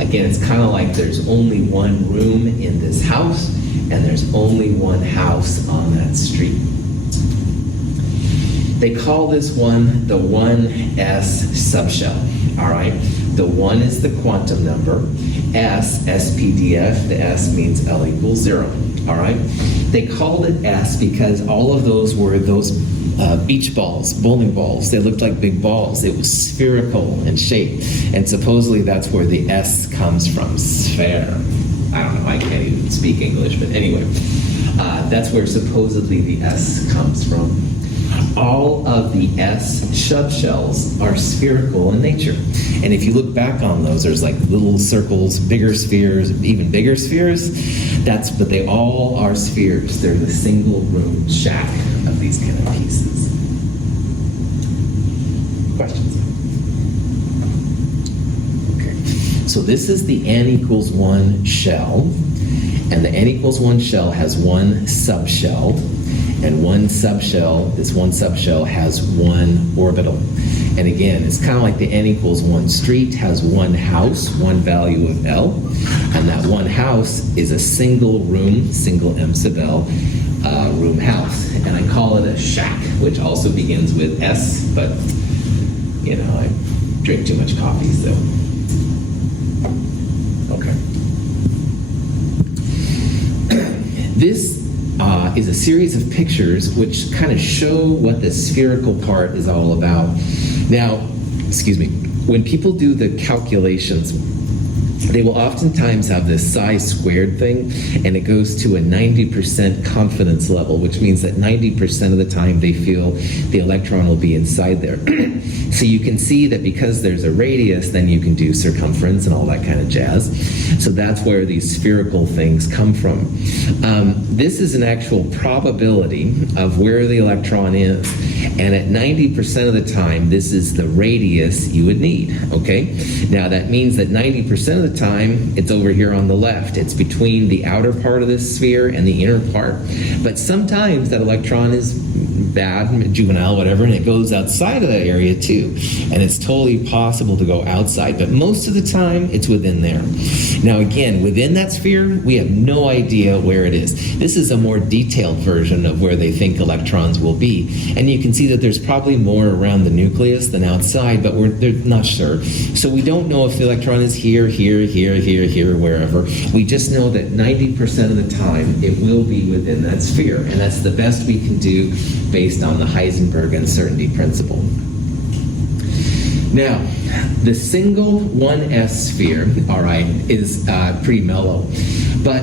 Again, it's kind of like there's only one room in this house, and there's only one house on that street. They call this one the 1s subshell, all right? The 1 is the quantum number. S, SPDF, the S means L equals 0, all right? They called it S because all of those were those beach balls, bowling balls. They looked like big balls. It was spherical in shape. And supposedly that's where the S comes from, sphere. I don't know, I can't even speak English, but anyway. That's where supposedly the S comes from. All of the S subshells are spherical in nature. And if you look back on those, there's like little circles, bigger spheres, even bigger spheres. But they all are spheres. They're the single room shack of these kind of pieces. Questions? Okay. So this is the n equals 1 shell. And the n equals 1 shell has one subshell. And this one subshell has one orbital. And again, it's kind of like the n equals 1 street has one house, one value of L, and that one house is a single room, single M sub L room house. And I call it a shack, which also begins with S, but you know, I drink too much coffee, so. Okay. This is a series of pictures which kind of show what the spherical part is all about. Now, excuse me, when people do the calculations, they will oftentimes have this psi squared thing, and it goes to a 90% confidence level, which means that 90% of the time they feel the electron will be inside there. So you can see that because there's a radius, then you can do circumference and all that kind of jazz. So that's where these spherical things come from. This is an actual probability of where the electron is. And at 90% of the time, this is the radius you would need, okay? Now that means that 90% of the time, it's over here on the left. It's between the outer part of this sphere and the inner part. But sometimes that electron is bad, juvenile, whatever, and it goes outside of that area too. And it's totally possible to go outside, but most of the time, it's within there. Now again, within that sphere, we have no idea where it is. This is a more detailed version of where they think electrons will be. And you can see that there's probably more around the nucleus than outside, but they're not sure. So we don't know if the electron is here, wherever. We just know that 90% of the time, it will be within that sphere. And that's the best we can do based on the Heisenberg uncertainty principle. Now, the single 1s sphere, all right, is pretty mellow. But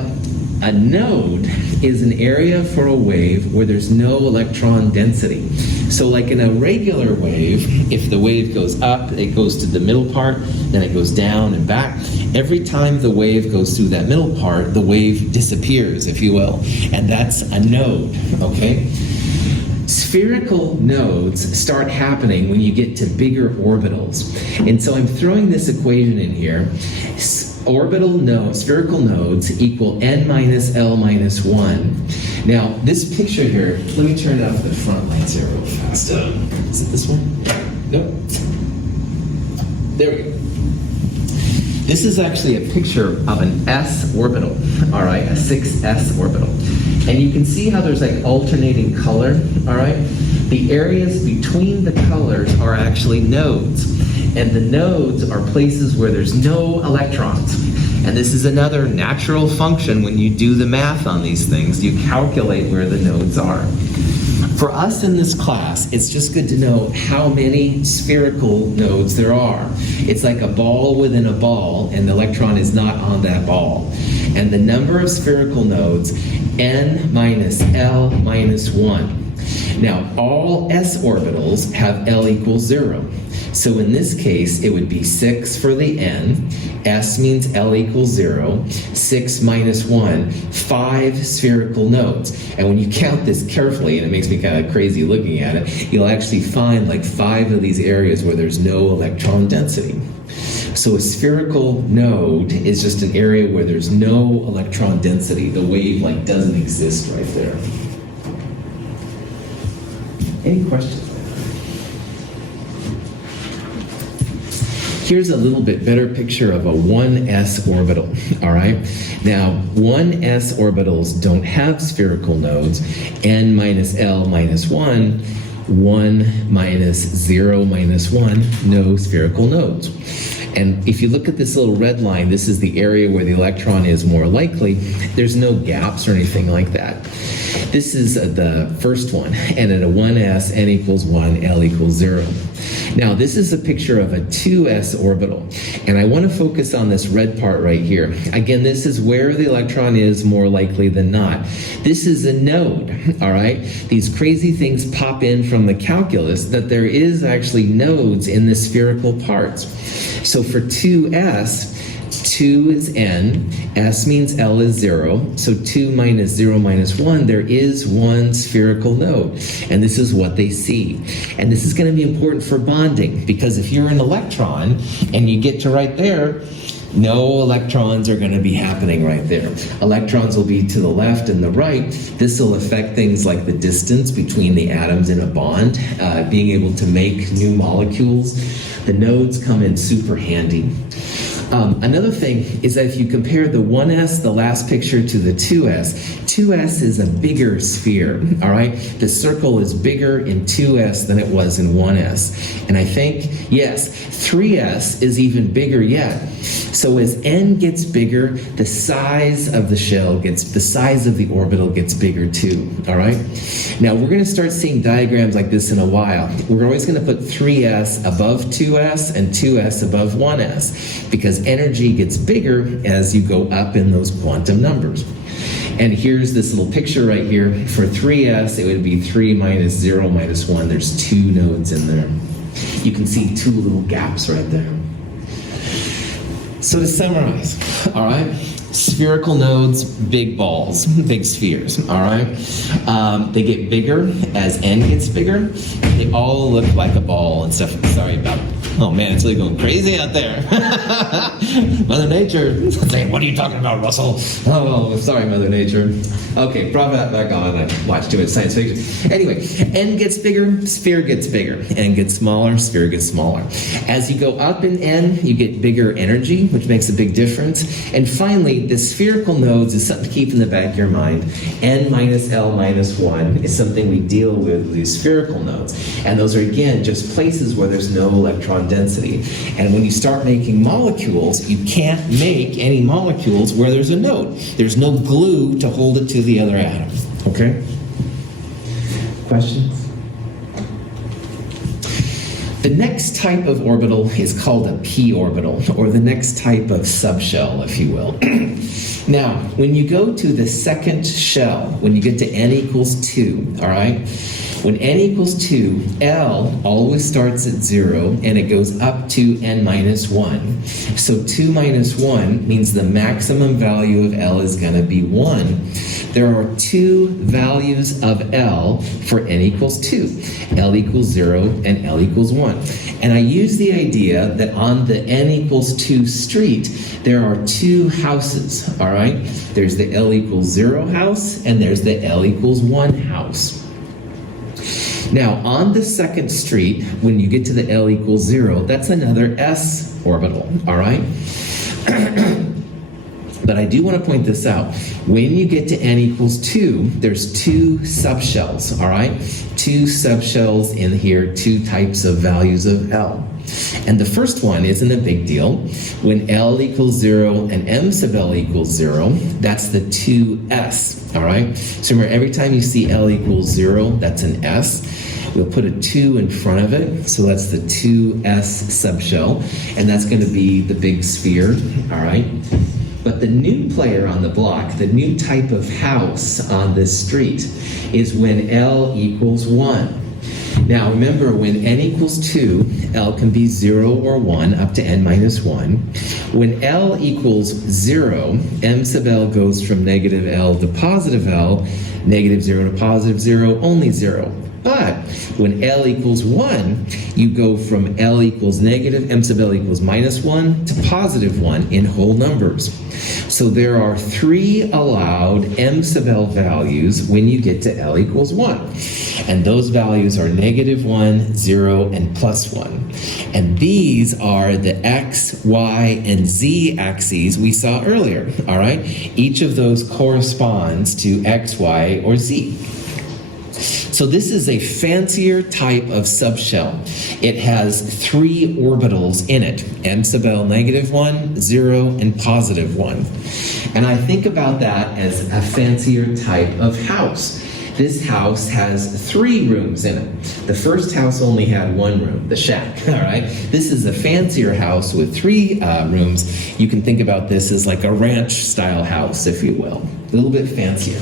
a node is an area for a wave where there's no electron density. So like in a regular wave, if the wave goes up, it goes to the middle part, then it goes down and back. Every time the wave goes through that middle part, the wave disappears, if you will. And that's a node, okay? Spherical nodes start happening when you get to bigger orbitals. And so I'm throwing this equation in here. Spherical nodes equal n minus L minus 1. Now, this picture here, let me turn it off the front lights here real fast. Is it this one? Nope. There we go. This is actually a picture of an s orbital, all right, a 6s orbital. And you can see how there's like alternating color, all right? The areas between the colors are actually nodes. And the nodes are places where there's no electrons. And this is another natural function when you do the math on these things. You calculate where the nodes are. For us in this class, it's just good to know how many spherical nodes there are. It's like a ball within a ball, and the electron is not on that ball. And the number of spherical nodes, n minus L minus 1. Now, all s orbitals have L equals 0. So in this case, it would be 6 for the n. S means L equals 0. 6 minus 1, 5 spherical nodes. And when you count this carefully, and it makes me kind of crazy looking at it, you'll actually find like 5 of these areas where there's no electron density. So a spherical node is just an area where there's no electron density. The wave like doesn't exist right there. Any questions? Here's a little bit better picture of a 1s orbital, all right? Now, 1s orbitals don't have spherical nodes. N minus L minus 1, 1 minus 0 minus 1, no spherical nodes. And if you look at this little red line, this is the area where the electron is more likely. There's no gaps or anything like that. This is the first one, and at a 1s, n equals 1, L equals 0. Now, this is a picture of a 2s orbital, and I want to focus on this red part right here. Again, this is where the electron is more likely than not. This is a node, all right? These crazy things pop in from the calculus that there is actually nodes in the spherical parts. So for 2s, 2 is n, s means L is 0, so 2 minus 0 minus 1, there is one spherical node, and this is what they see. And this is going to be important for bonding, because if you're an electron and you get to right there, no electrons are going to be happening right there. Electrons will be to the left and the right. This will affect things like the distance between the atoms in a bond, being able to make new molecules. The nodes come in super handy. Another thing is that if you compare the 1s, the last picture, to the 2s, 2s is a bigger sphere, all right? The circle is bigger in 2s than it was in 1s. And I think, yes, 3s is even bigger yet. So as n gets bigger, the size of the shell the size of the orbital gets bigger too, all right? Now, we're going to start seeing diagrams like this in a while. We're always going to put 3s above 2s and 2s above 1s, because energy gets bigger as you go up in those quantum numbers. And here's this little picture right here. For 3s, it would be 3 minus 0 minus 1. There's 2 nodes in there. You can see 2 little gaps right there. So to summarize, all right, spherical nodes, big balls, big spheres, all right? They get bigger as n gets bigger. They all look like a ball and stuff. Sorry about it. Oh man, it's really going crazy out there. Mother Nature saying, what are you talking about, Russell? Oh, sorry, Mother Nature. Okay, brought that back on. I watched too much science fiction. Anyway, n gets bigger, sphere gets bigger. N gets smaller, sphere gets smaller. As you go up in n, you get bigger energy, which makes a big difference. And finally, the spherical nodes is something to keep in the back of your mind. N minus L minus 1 is something we deal with these spherical nodes. And those are, again, just places where there's no electron density. And when you start making molecules, you can't make any molecules where there's a node. There's no glue to hold it to the other atom. Okay? Questions? The next type of orbital is called a p orbital, or the next type of subshell, if you will. Now, when you go to the second shell, when you get to n equals 2, all right? When n equals 2, L always starts at 0, and it goes up to n minus 1. So 2 minus 1 means the maximum value of L is going to be 1. There are 2 values of L for n equals 2. L equals 0 and L equals 1. And I use the idea that on the n equals 2 street, there are 2 houses, all right? There's the L equals 0 house, and there's the L equals 1 house. Now, on the second street, when you get to the L equals 0, that's another s orbital, all right? But I do want to point this out. When you get to n equals 2, there's 2 subshells, all right? 2 subshells in here, 2 types of values of L. And the first one isn't a big deal. When L equals 0 and M sub L equals 0, that's the 2s, all right? So remember, every time you see L equals 0, that's an s. We'll put a 2 in front of it, so that's the 2s subshell, and that's going to be the big sphere, all right? But the new player on the block, the new type of house on this street, is when L equals 1. Now remember, when n equals 2, L can be 0 or 1 up to n minus 1. When L equals 0, M sub L goes from negative L to positive L, negative 0 to positive 0, only 0. But when L equals 1, you go from L equals negative, M sub L equals minus 1 to positive 1 in whole numbers. So there are 3 allowed M sub L values when you get to L equals 1. And those values are negative 1, 0, and plus 1. And these are the x, y, and z axes we saw earlier, all right? Each of those corresponds to x, y, or z. So this is a fancier type of subshell. It has 3 orbitals in it, M sub L negative 1, 0, and positive 1. And I think about that as a fancier type of house. This house has 3 rooms in it. The first house only had 1 room, the shack, all right? This is a fancier house with 3 rooms. You can think about this as like a ranch-style house, if you will. A little bit fancier.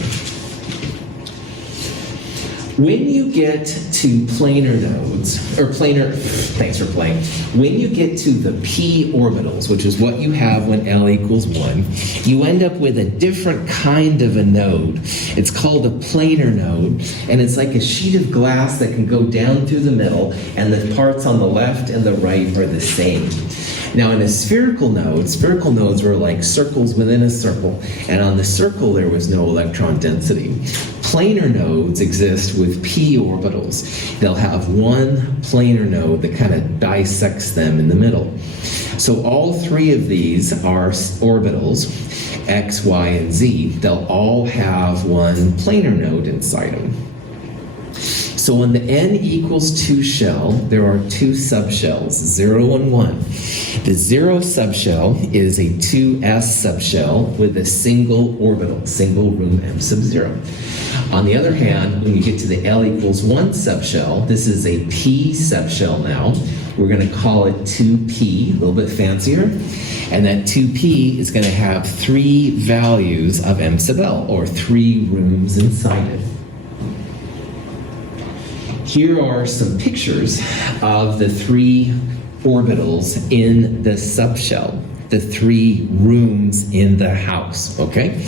When you get to planar nodes, or planar, thanks for playing. When you get to the p orbitals, which is what you have when L equals 1, you end up with a different kind of a node. It's called a planar node, and it's like a sheet of glass that can go down through the middle, and the parts on the left and the right are the same. Now in a spherical nodes were like circles within a circle, and on the circle there was no electron density. Planar nodes exist with p orbitals. They'll have one planar node that kind of dissects them in the middle. So all 3 of these are orbitals, x, y, and z. They'll all have one planar node inside them. So on the n equals 2 shell, there are 2 subshells, 0 and 1. The 0 subshell is a 2s subshell with a single orbital, single room m sub 0. On the other hand, when you get to the L equals 1 subshell, this is a p subshell now. We're going to call it 2p, a little bit fancier. And that 2p is going to have 3 values of m sub L, or 3 rooms inside it. Here are some pictures of the 3 orbitals in the subshell, the 3 rooms in the house, okay?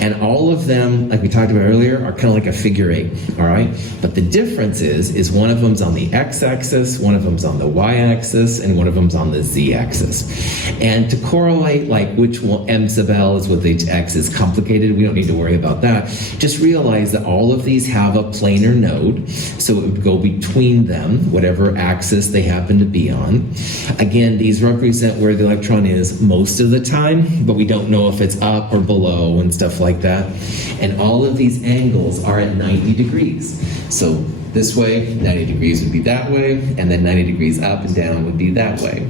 And all of them, like we talked about earlier, are kind of like a figure 8, all right? But the difference is one of them's on the x-axis, one of them's on the y-axis, and one of them's on the z-axis. And to correlate like which one, m sub L is with each x is complicated. We don't need to worry about that. Just realize that all of these have a planar node, so it would go between them, whatever axis they happen to be on. Again, these represent where the electron is most of the time, but we don't know if it's up or below and stuff like that. And all of these angles are at 90 degrees. So this way, 90 degrees would be that way, and then 90 degrees up and down would be that way.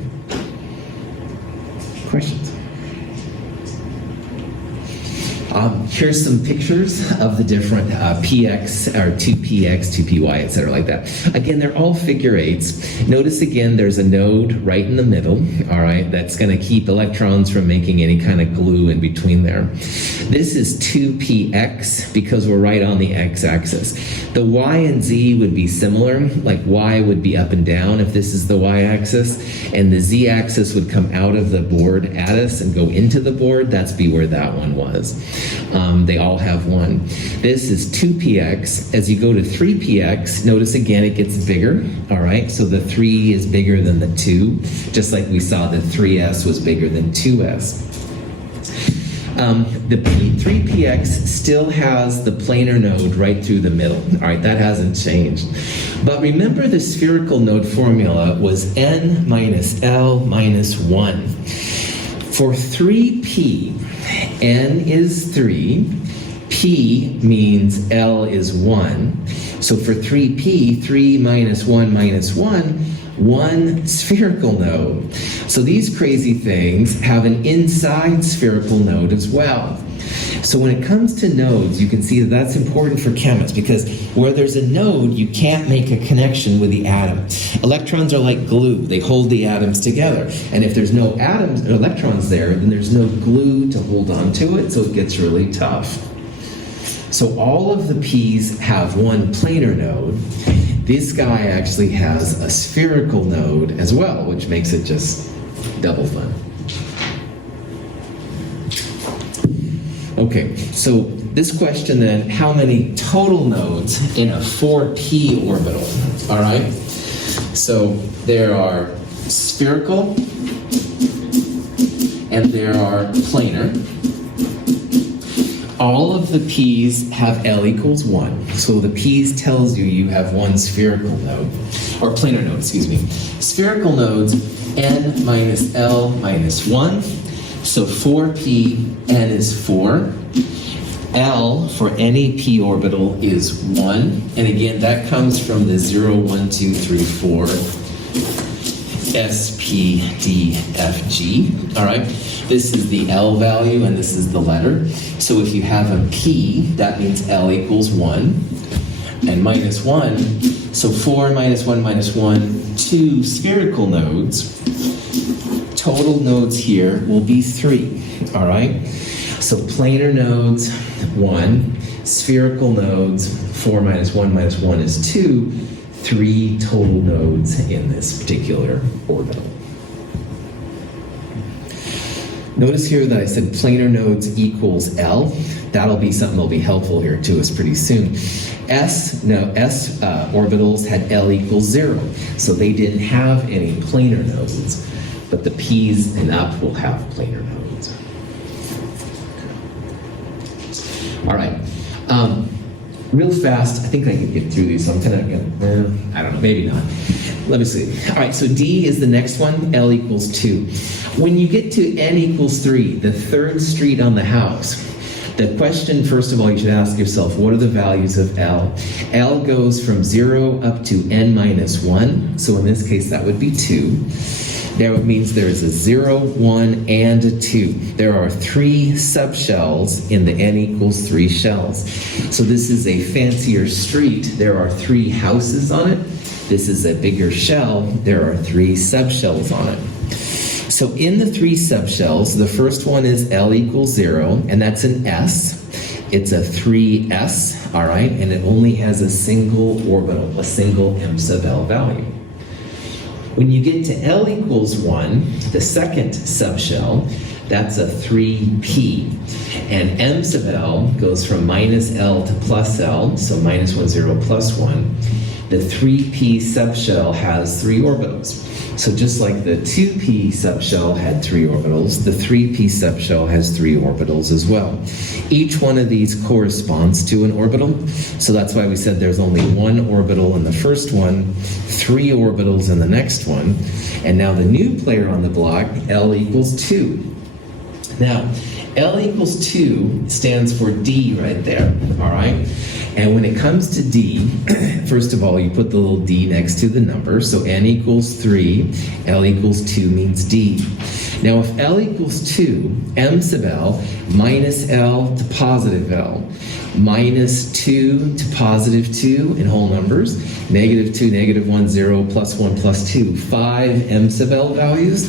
Questions? Here's some pictures of the different px, or 2px, 2py, etc. like that. Again, they're all figure 8s. Notice again, there's a node right in the middle, all right, that's going to keep electrons from making any kind of glue in between there. This is 2px because we're right on the x-axis. The y and z would be similar, like y would be up and down if this is the y-axis, and the z-axis would come out of the board at us and go into the board. That's be where that one was. They all have 1. This is 2px. As you go to 3px, notice again it gets bigger, all right? So the 3 is bigger than the 2, just like we saw that 3s was bigger than 2s. The 3px still has the planar node right through the middle. All right, that hasn't changed. But remember the spherical node formula was n minus L minus 1. For 3p, n is 3, p means L is 1. So for 3p, 3 minus 1 minus 1, one spherical node. So these crazy things have an inside spherical node as well. So when it comes to nodes, you can see that that's important for chemists, because where there's a node, you can't make a connection with the atom. Electrons are like glue. They hold the atoms together. And if there's no atoms or electrons there, then there's no glue to hold on to it, so it gets really tough. So all of the P's have one planar node. This guy actually has a spherical node as well, which makes it just double fun. Okay, so this question then, how many total nodes in a 4p orbital? All right, so there are spherical and there are planar. All of the p's have L equals 1. So the p's tells you have one spherical node, or planar node, excuse me. Spherical nodes, n minus L minus 1. So 4p, n is 4. L for any p orbital is 1. And again, that comes from the 0, 1, 2, 3, 4, S, P, D, F, G. All right, this is the L value and this is the letter. So if you have a P, that means L equals 1 and minus 1. So 4 minus 1 minus 1, 2 spherical nodes. Total nodes here will be 3. All right, so planar nodes 1, spherical nodes 4 minus 1 is 2. 3 total nodes in this particular orbital. Notice here that I said planar nodes equals L. That'll be something that'll be helpful here to us pretty soon. S orbitals had L equals 0, so they didn't have any planar nodes, but the P's and up will have planar nodes. All right. Real fast, I think I can get through these, so I'm kind of going to, I don't know, maybe not. Let me see. All right, so D is the next one, L equals 2. When you get to N equals 3, the third street on the house, the question, first of all, you should ask yourself, what are the values of L? L goes from 0 up to N minus 1, so in this case that would be 2. Now it means there is a 0, 1, and a 2. There are 3 subshells in the N equals 3 shells. So this is a fancier street. There are 3 houses on it. This is a bigger shell. There are 3 subshells on it. So in the 3 subshells, the first one is L equals 0, and that's an S. It's a 3s, all right, and it only has a single orbital, a single m sub L value. When you get to L equals 1, the second subshell, that's a 3p. And m sub L goes from minus L to plus L, so minus 1, 0, plus 1. The 3p subshell has 3 orbitals. So just like the 2p subshell had 3 orbitals, the 3p subshell has 3 orbitals as well. Each one of these corresponds to an orbital, so that's why we said there's only 1 orbital in the first one, 3 orbitals in the next one, and now the new player on the block, L equals 2. Now, L equals 2 stands for D right there, all right? And when it comes to D, first of all, you put the little d next to the number. So n equals 3, L equals 2 means D. Now if L equals 2, m sub L minus L to positive L, minus 2 to positive 2 in whole numbers, negative 2, negative 1, 0, plus 1, plus 2, 5 m sub L values,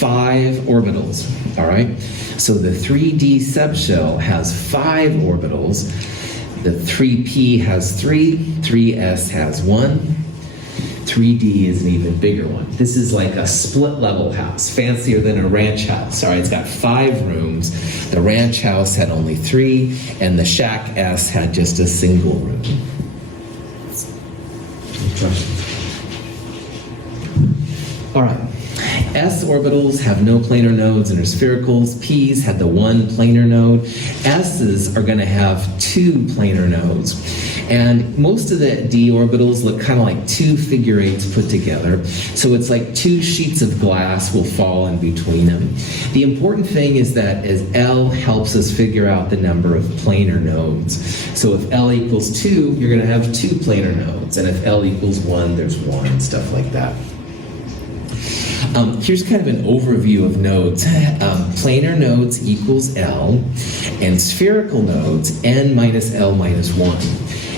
5 orbitals, all right? So the 3D subshell has 5 orbitals. The 3p has 3, 3s has 1, 3d is an even bigger one. This is like a split-level house, fancier than a ranch house. All right, it's got 5 rooms. The ranch house had only 3, and the shack S had just a single room. All right. S orbitals have no planar nodes and are sphericals. P's had the 1 planar node. S's are going to have 2 planar nodes. And most of the d orbitals look kind of like 2 figure 8s put together. So it's like 2 sheets of glass will fall in between them. The important thing is that as L helps us figure out the number of planar nodes. So if L equals 2, you're going to have 2 planar nodes. And if L equals 1, there's 1, stuff like that. Here's kind of an overview of nodes. Planar nodes equals L, and spherical nodes N minus L minus 1.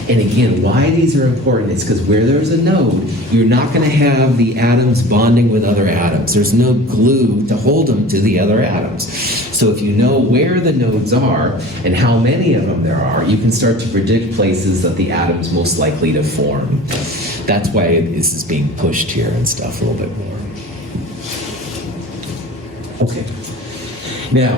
And again, why these are important is because where there's a node, you're not going to have the atoms bonding with other atoms. There's no glue to hold them to the other atoms. So if you know where the nodes are and how many of them there are, you can start to predict places that the atom's most likely to form. That's why this is being pushed here and stuff a little bit more. Okay. Now,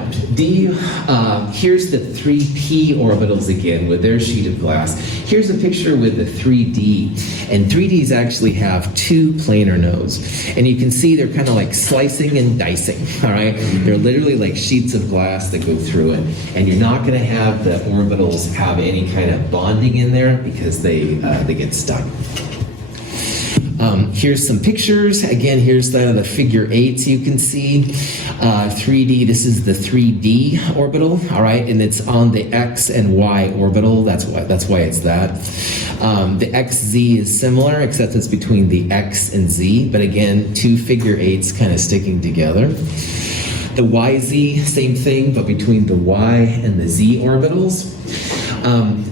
here's the 3p orbitals again with their sheet of glass. Here's a picture with the 3D. And 3Ds actually have two planar nodes. And you can see they're kind of like slicing and dicing, all right? They're literally like sheets of glass that go through it. And you're not going to have the orbitals have any kind of bonding in there because they get stuck. Here's some pictures. Again, here's the figure 8s you can see. 3D, this is the 3D orbital, all right? And it's on the X and Y orbital. That's why it's that. The XZ is similar, except it's between the X and Z. But again, two figure 8s kind of sticking together. The YZ, same thing, but between the Y and the Z orbitals.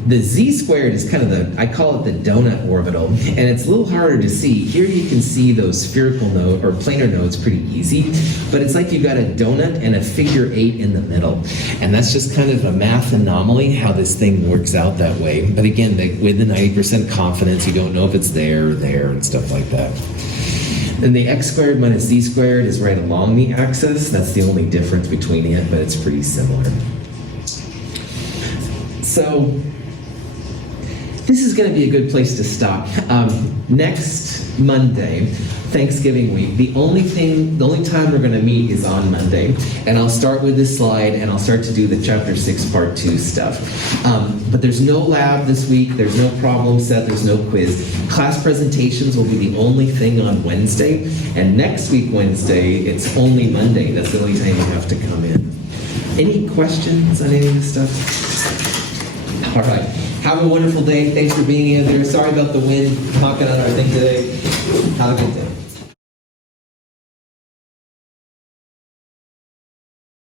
The Z squared is kind of I call it the donut orbital, and it's a little harder to see. Here you can see those spherical node or planar nodes pretty easy, but it's like you've got a donut and a figure 8 in the middle. And that's just kind of a math anomaly, how this thing works out that way. But again, with the 90% confidence, you don't know if it's there or there and stuff like that. And the x squared minus z squared is right along the axis. That's the only difference between it, but it's pretty similar. So this is going to be a good place to stop. Next Monday, Thanksgiving week, the only time we're going to meet is on Monday, and I'll start with this slide, and I'll start to do the Chapter 6 Part 2 stuff. But there's no lab this week, there's no problem set, there's no quiz. Class presentations will be the only thing on Wednesday, and next week Wednesday, it's only Monday. That's the only time you have to come in. Any questions on any of this stuff? All right. Have a wonderful day. Thanks for being here. Sorry about the wind knocking on our thing today. Have a good day.